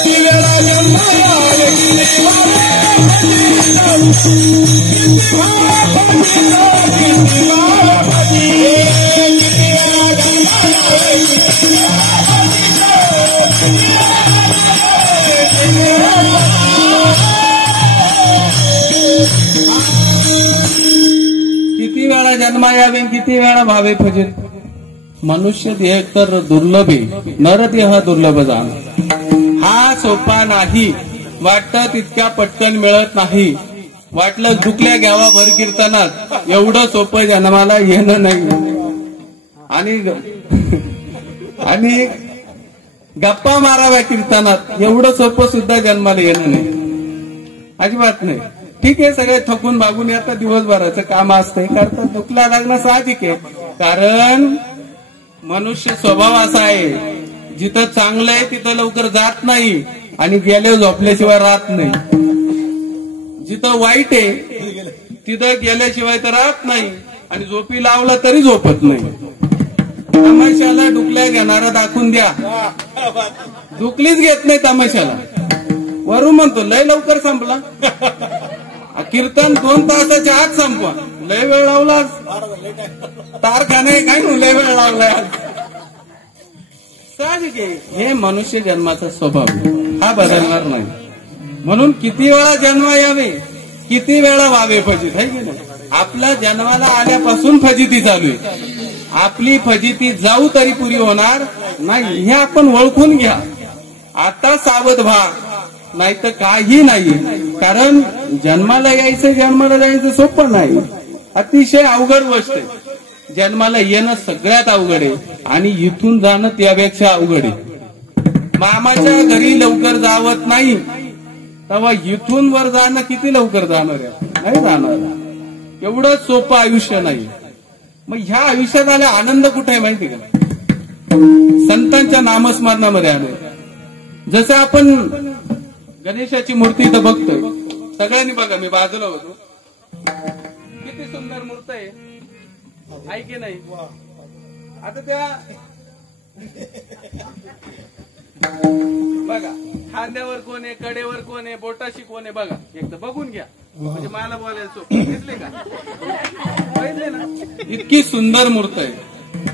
किती वेळा जन्मा यावे, किती व्हावे किती वेळा जन्मा यावे, किती वेळा भावे फजित. मनुष्य देह तर दुर्लभ आहे, नरदेह दुर्लभ जाण. हा सोपा नाही. वाटतं तितक्या पटकन मिळत नाही. वाटलं दुखल्या घ्यावा भर कीर्तनात, एवढं सोपं जन्माला येणं नाही. आणि गप्पा माराव्या कीर्तनात, एवढं सोपं सुद्धा जन्माला येणं नाही. अजिबात नाही. ठीक आहे, सगळे थकून भागून येतात, दिवसभराचं काम असतंय, करतात, दुखला लागणं साहजिक आहे. कारण मनुष्य स्वभाव असा आहे, जिथं चांगलं आहे तिथं लवकर जात नाही आणि गेल्यावर झोपल्याशिवाय राहत नाही. जिथं वाईट आहे तिथं गेल्याशिवाय तर राहत नाही आणि झोपी लावला तरी झोपत नाही. तमाशाला डुकल्या घेणारा दाखवून द्या, डुकलीच घेत नाही तमाशाला. वरून म्हणतो लय लवकर संपला कीर्तन, 2 तासाच्या आत संपवा. लय वेळ लावला, तारखाने काय लय वेळ लावलाय आज. साहजिक आहे, हे मनुष्य जन्माचा स्वभाव, हा बदलणार नाही. म्हणून किती वेळा जन्म यावे, किती वेळा व्हावे फजित, आहे की नाही. आपल्या जन्माला आल्यापासून फजिती चालू आहे. आपली फजिती जाऊ तरी पुरी होणार नाही, हे आपण ओळखून घ्या. आता सावध व्हा, नाही तर काही नाही. कारण जन्माला यायचं, जन्माला जायचं सोपं नाही, अतिशय अवघड गोष्ट आहे. जन्माला येणं सगळ्यात अवघड आहे आणि इथून जाणं त्यापेक्षा अवघड आहे. मामाच्या घरी लवकर जावत नाही, तेव्हा इथून वर जाणं किती लवकर जाणार आहे? नाही जाणार. एवढं सोपं आयुष्य नाही. मग ह्या आयुष्यात आला आनंद कुठे आहे माहिती का? संतांच्या नामस्मरणामध्ये आलोय. जसं आपण गणेशाची मूर्ती इथं बघतोय, सगळ्यांनी बघा, मी बाजूला होतो, किती सुंदर मूर्ती आहे की नाही. आता त्या बघा, खांद्यावर कोण आहे, कडेवर कोण आहे, बोटाशी कोण आहे बघा, एकदा बघून घ्या. म्हणजे मला बोलायचो, दिसले का? पाहिले ना, इतकी सुंदर मूर्ती आहे.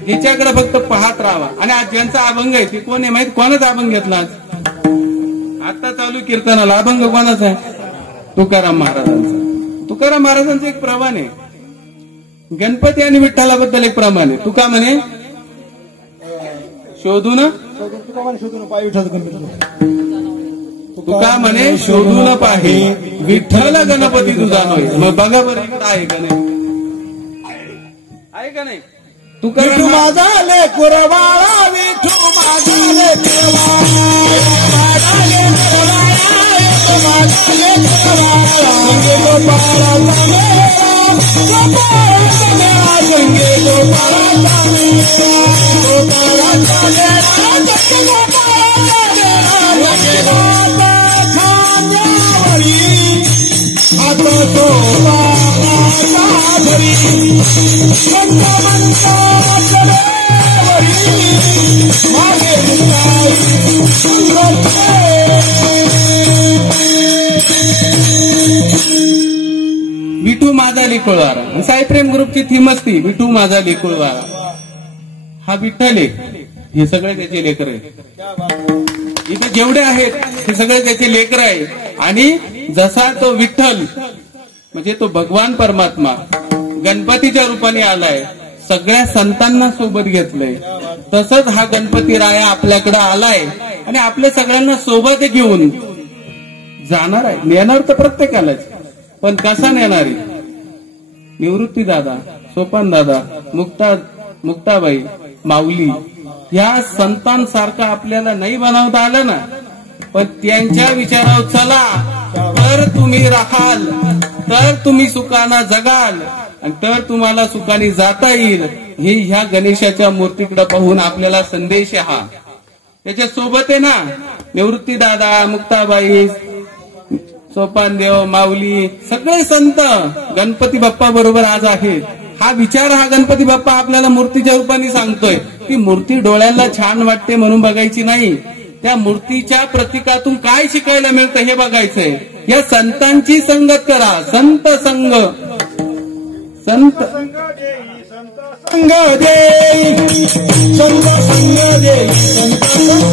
हिच्याकडे फक्त पाहत राहावा. आणि आज ज्यांचा अभंग आहे ते कोण आहे माहिती? कोणाचा अभंग घेतला आज? आता चालू कीर्तनाला अभंग कोणाचा आहे? तुकाराम महाराजांचा. तुकाराम महाराजांचं एक प्रमाण आहे, गणपती आणि विठ्ठलाबद्दल एक प्रमाण आहे. तुका म्हणे शोधून तुका म्हणे शोधून पाहे, विठ्ठल गणपती तुझा नव्हे. मग बघा बरं इकडं आहे का नाही? आहे का नाही? तुकाराम माझा लेकुरवाळा, विठू माझा लेकुरवाळा, गोपाळाचा मेळा गंगे गोपाळाचा मेळा गोपाळाचा मेळा गंगे गोपाळाचा मेळा खांद्यावरी हात गोपाळाचा घरी संत मागे विठू माझा लेकुळवारा. साईप्रेम ग्रुपची थीम असती विठू माझा लेकुळवारा. हा विठ्ठल आहे, हे सगळे त्याचे लेकर आहेत. इथे जेवढे आहेत हे सगळे त्याचे लेकर आहे. आणि जसा तो विठ्ठल म्हणजे तो भगवान परमात्मा गणपतीच्या रूपाने आलाय, सगळ्या संतांना सोबत घेतलंय, तसंच हा गणपती राया आपल्याकडे आलाय आणि आपल्या सगळ्यांना सोबत घेऊन जाणार आहे. नेणार तर प्रत्येकालाच, पण कसा नेणार आहे? निवृत्ती दादा, सोपान दादा, मुक्ताबाई, माऊली या संतांसारखं आपल्याला नाही बनवता आलं ना, पण त्यांच्या विचारावर चला तर तुम्ही राहाल, तर तुम्ही सुखानं जगाल आणि तर तुम्हाला सुखाने जाता येईल. हे ह्या गणेशाच्या मूर्तीकडे पाहून आपल्याला संदेश हा. त्याच्या सोबत आहे ना निवृत्ती दादा, मुक्ताबाई, सोपानदेव, माऊली सगळे संत गणपती बाप्पा बरोबर आज आहेत. हा विचार हा गणपती बाप्पा आपल्याला मूर्तीच्या रूपाने सांगतोय. ती मूर्ती डोळ्याला छान वाटते म्हणून बघायची नाही, त्या मूर्तीच्या प्रतीकातून काय शिकायला मिळतं हे बघायचंय. या संतांची संगत करा. संत संग, संत संग देई, संत संग देई, संत संग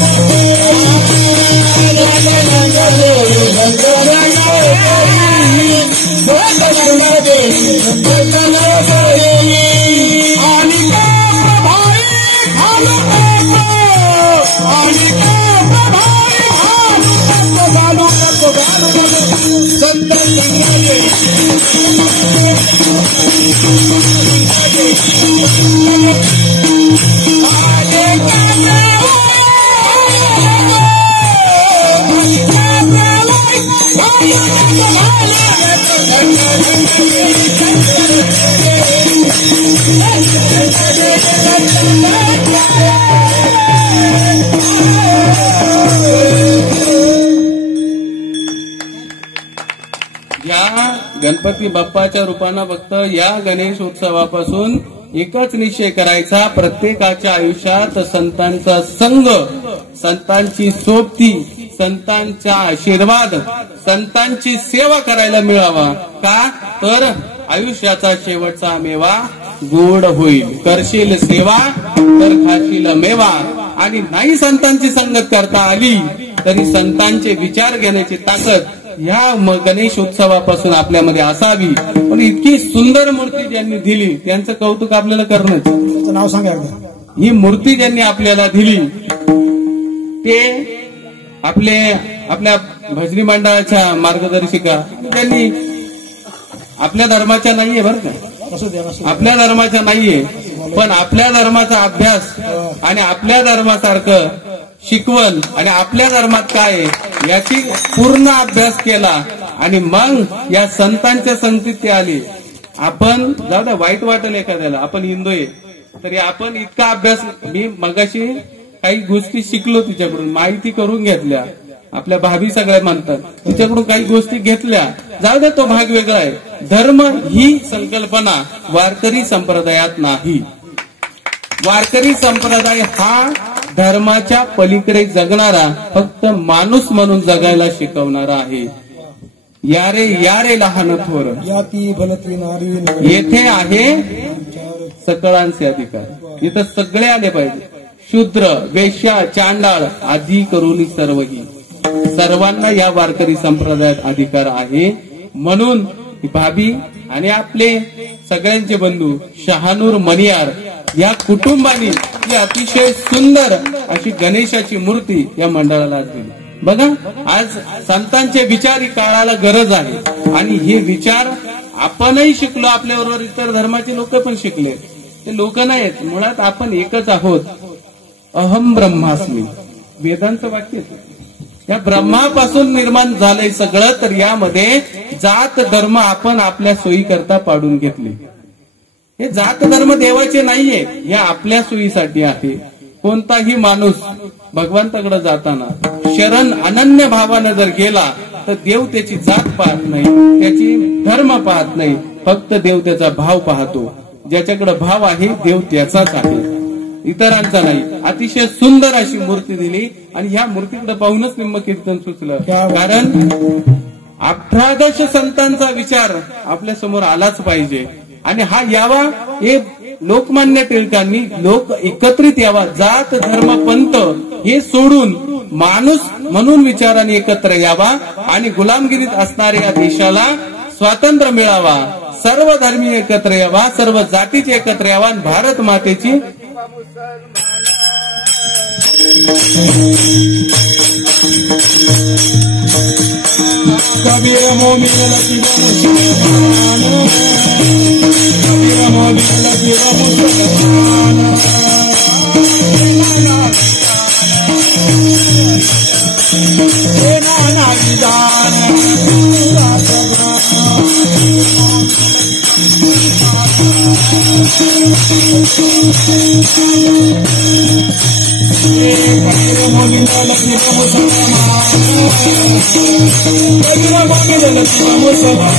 गणपती बाप्पाच्या रूपानं फक्त या गणेश उत्सवापासून एकच निश्चय करायचा, प्रत्येकाच्या आयुष्यात संतांचा संग, संतांची सोबती, संतांचा आशीर्वाद, संतांची सेवा करायला मिळावा. का तर आयुष्याचा शेवटचा मेवा गोड होईल. करशील सेवा तर खाशील मेवा. आणि नाही संतांची संगत करता आली तरी संतांचे विचार घेण्याची ताकद ह्या गणेश उत्सवापासून आपल्यामध्ये असावी. पण इतकी सुंदर मूर्ती ज्यांनी दिली त्यांचं कौतुक आपल्याला करणं. नाव सांगा. ही मूर्ती ज्यांनी आपल्याला दिली ते आपल्या भजनी मंडळाच्या मार्गदर्शिका, त्यांनी आपल्या धर्माच्या नाहीये बरं का, आपल्या धर्माच्या नाहीये, पण आपल्या धर्माचा अभ्यास आणि आपल्या धर्मासारखं शिकवण आणि आपल्या धर्मात काय याची पूर्ण अभ्यास केला आणि मग या संतांच्या संगतीत ते आले. आपण जाऊ द्या, वाईट वाटेल एखाद्याला, आपण हिंदू आहे तरी आपण इतका अभ्यास, मी मगाशी काही गोष्टी शिकलो तिच्याकडून, माहिती करून घेतल्या. आपल्या भाभी सगळ्या म्हणतात तिच्याकडून काही गोष्टी घेतल्या, जाऊ द्या तो भाग वेगळा आहे. धर्म ही संकल्पना वारकरी संप्रदायात नाही. वारकरी संप्रदाय हा धर्माच्या पलीकडे जगणारा, फक्त माणूस म्हणून जगायला शिकवणारा आहे. या रे लहान थोर, जाती भलती नारी, येथे आहे सकळांचे अधिकार. इथं सगळे आले पाहिजे, शूद्र, वेश्या, चांडाळ आधी करून सर्वही, सर्वांना या वारकरी संप्रदायात अधिकार आहे. म्हणून भाभी आणि आपले सगळ्यांचे बंधू शहानूर मणियार या कुटुंबाने ही अतिशय सुंदर अशी गणेशाची मूर्ती या मंडळाला दिली. बघा, आज संतांचे विचार ही काळाला गरज आहे आणि हे विचार आपणही शिकलो, आपल्याबरोबर इतर धर्माचे लोक पण शिकले. ते लोक नाहीत, मुळात आपण एकच आहोत. अहम ब्रह्मास्मी वेदांचं वाक्य, या ब्रह्मापासून निर्माण झालंय सगळं, तर यामध्ये जात धर्म आपण आपल्या सोयीकरता पाडून घेतले. हे जात धर्म देवाचे नाहीये, हे आपल्या सोयीसाठी आहे. कोणताही माणूस भगवंताकडे जाताना शरण अनन्य भावानं जर गेला तर देव त्याची जात पाहत नाही, त्याची धर्म पाहत नाही, फक्त देव त्याचा भाव पाहतो. ज्याच्याकडे भाव आहे देव त्याचाच आहे, इतरांचा नाही. अतिशय सुंदर अशी मूर्ती दिली आणि ह्या मूर्तीकडे पाहूनच निम्म कीर्तन सुचलं. कारण 18 संतांचा विचार आपल्या समोर आलाच पाहिजे आणि हा यावा हे लोकमान्य टिळकांनी लोक एकत्रित यावा, जात धर्म पंथ हे सोडून माणूस म्हणून विचाराने एकत्र यावा आणि गुलामगिरीत असणाऱ्या या देशाला स्वातंत्र्य मिळावा. सर्व धर्मी एकत्र यावा, सर्व जातीचे एकत्र यावा आणि भारत मातेची कबीर मोमी लकी मुसलमान, कबीर मोमी लकी मुसलमान, नाना विधान कबीर मोमी लकी मुसलमान, कबीर मोमी लकी मुसलमान.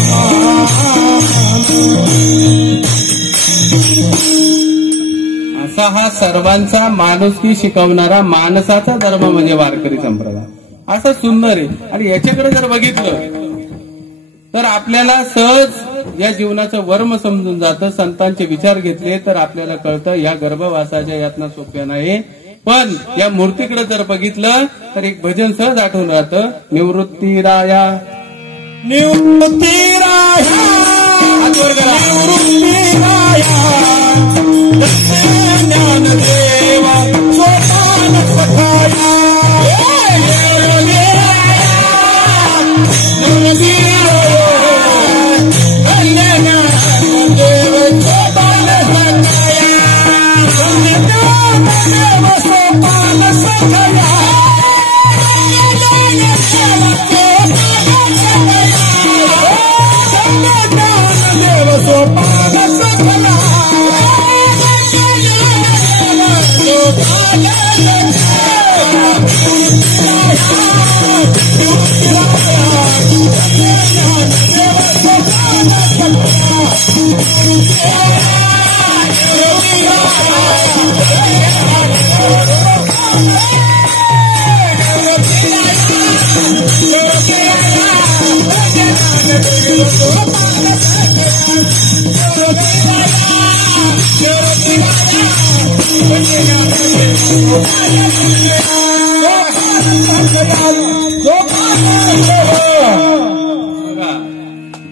असा हा सर्वांचा माणुसकी शिकवणारा माणसाचा धर्म म्हणजे वारकरी संप्रदाय. असं सुंदर आहे. आणि याच्याकडे जर बघितलं तर आपल्याला सहज या जीवनाचं वर्म समजून जातं. संतांचे विचार घेतले तर आपल्याला कळतं या गर्भवासाच्या यातना सोप्या नाही. पण या मूर्तीकडे जर बघितलं तर एक भजन सहज आठवून राहतं, निवृत्ती राया निवृत्ती राया निवृत्ती राया ज्ञान देवा सोपान सखाया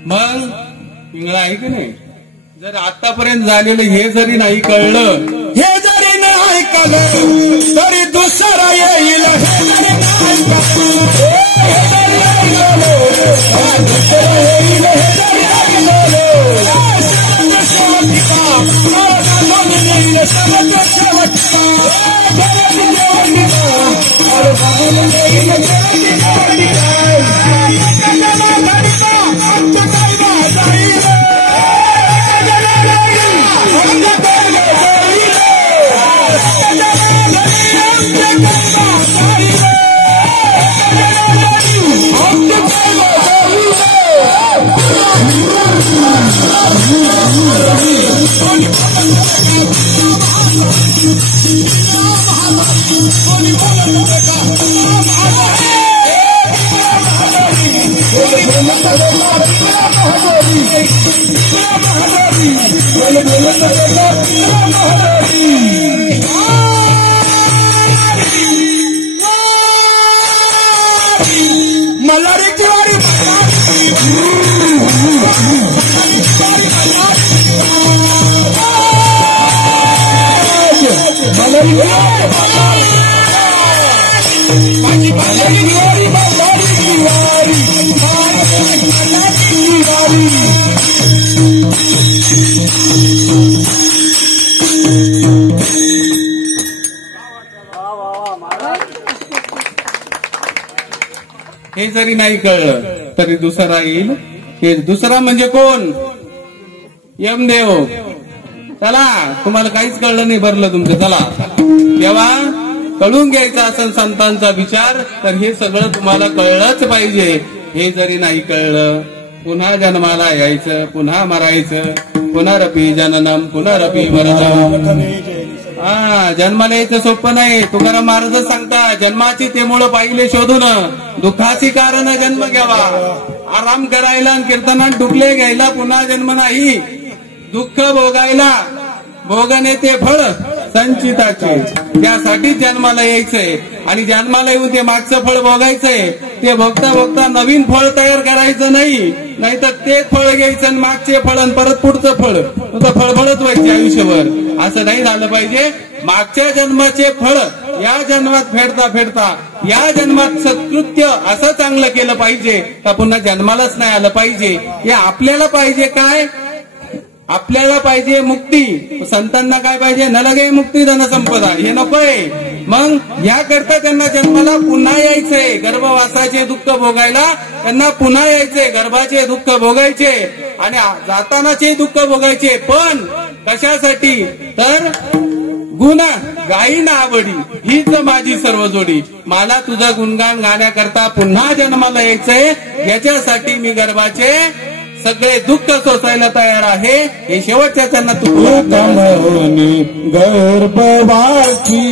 मग पिंगळा आहे की नाही. जर आतापर्यंत झालेलं हे जरी नाही कळलं, हे जरी नाही कळलं तरी दुसरं येईल. हे जरी नाही कळलं हे जरी ऐकलं दुसरं येईल. हे जरी ऐकलं मल्हारी किवारी हे जरी नाही कळलं तरी दुसरा येईल. हे दुसरा म्हणजे कोण? यमदेव. चला, तुम्हाला काहीच कळलं नाही, भरलं तुमचं. चला, तेव्हा कळून घ्यायचा असेल संतांचा विचार तर हे सगळं तुम्हाला कळलंच पाहिजे. हे जरी नाही कळलं, पुन्हा जन्माला यायचं, पुन्हा मरायचं. पुनरपी जननम पुनरपी मरणम. जन्माला यायचं सोपं नाही. तुकाराम महाराज सांगता, जन्माची ते मुळं पाहिले शोधून, दुःखाची कारण जन्म घ्यावा. आराम करायला आणि कीर्तनात डुकले घ्यायला पुन्हा जन्म नाही. दुःख भोगायला, भोगणे ते फळ संचिताचे, त्यासाठी जन्माला यायचंय. आणि जन्माला येऊन ते मागचं फळ भोगायचंय. ते भोगता भोगता नवीन फळ तयार करायचं नाही, नाहीतर ते फळ घ्यायचं आणि मागचे फळ आणि परत पुढचं फळ, फळफळत व्हायचे आयुष्यभर. असं नाही झालं पाहिजे. मागच्या जन्माचे फळ या जन्मात फेडता फेडता या जन्मात सत्कृत्य असं चांगलं केलं पाहिजे का पुन्हा जन्मालाच नाही आलं पाहिजे. हे आपल्याला पाहिजे. काय आपल्याला पाहिजे? मुक्ती. संतांना काय पाहिजे? न लगे मुक्ती धन संपदा. हे नकोय. मग याकरता त्यांना जन्माला पुन्हा यायचंय. गर्भवासाचे दुःख भोगायला त्यांना पुन्हा यायचंय. गर्भाचे दुःख भोगायचे आणि जातानाचे दुःख भोगायचे. पण कशासाठी? तर गुण गायीन आवडी हीच माझी सर्व जोडी. मला तुझं गुणगान गाण्याकरता पुन्हा जन्माला यायचंय. याच्यासाठी मी गर्भाचे सगळे दुःख सोसायला तयार आहे. हे शेवटच्या चरणात गर्भवासी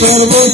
सर्व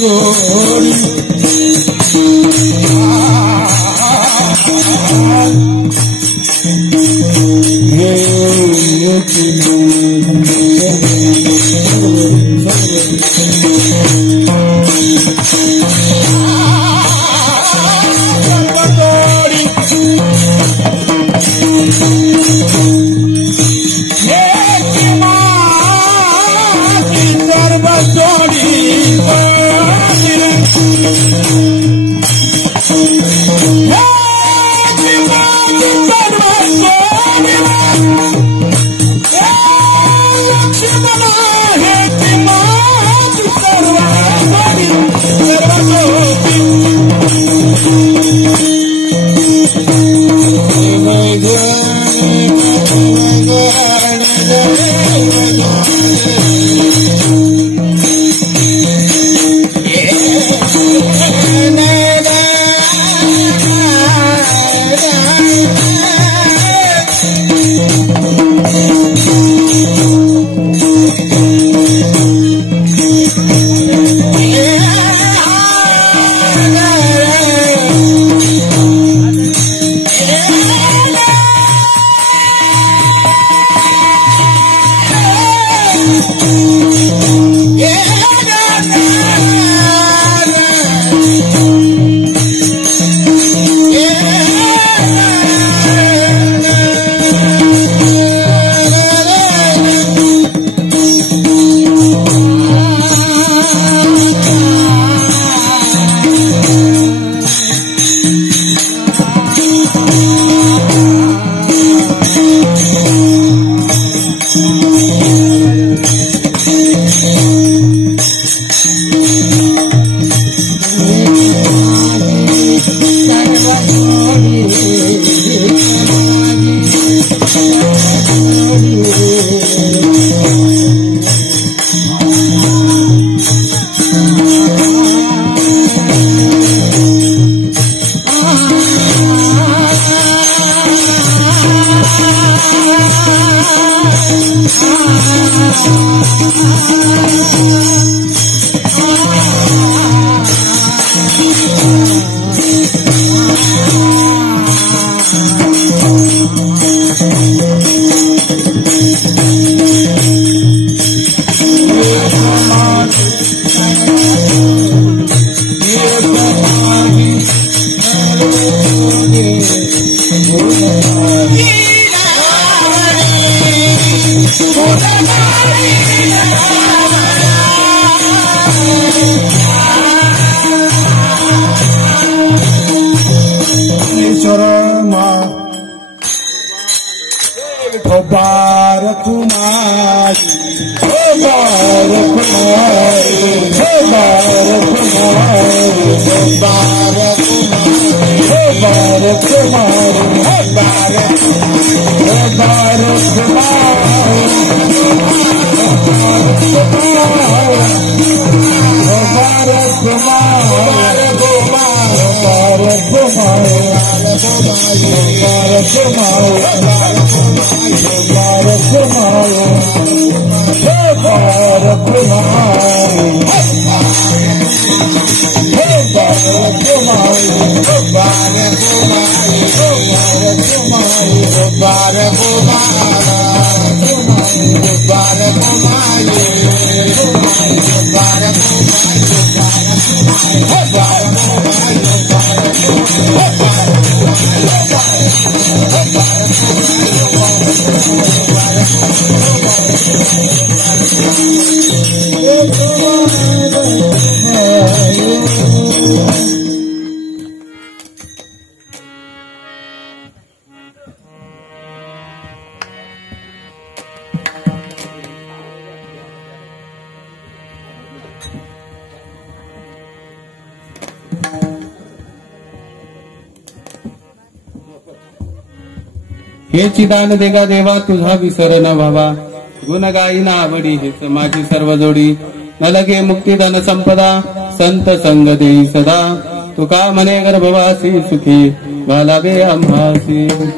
हे चिदान देगा देवा तुझा विसर न व्हावा, गुण गाई ना आवडी हेच माझी सर्व जोडी, न लगे मुक्ती धन संपदा, संत संग देई सदा, तुका म्हणे गर्भवासी सुखी घालावे आम्हासी.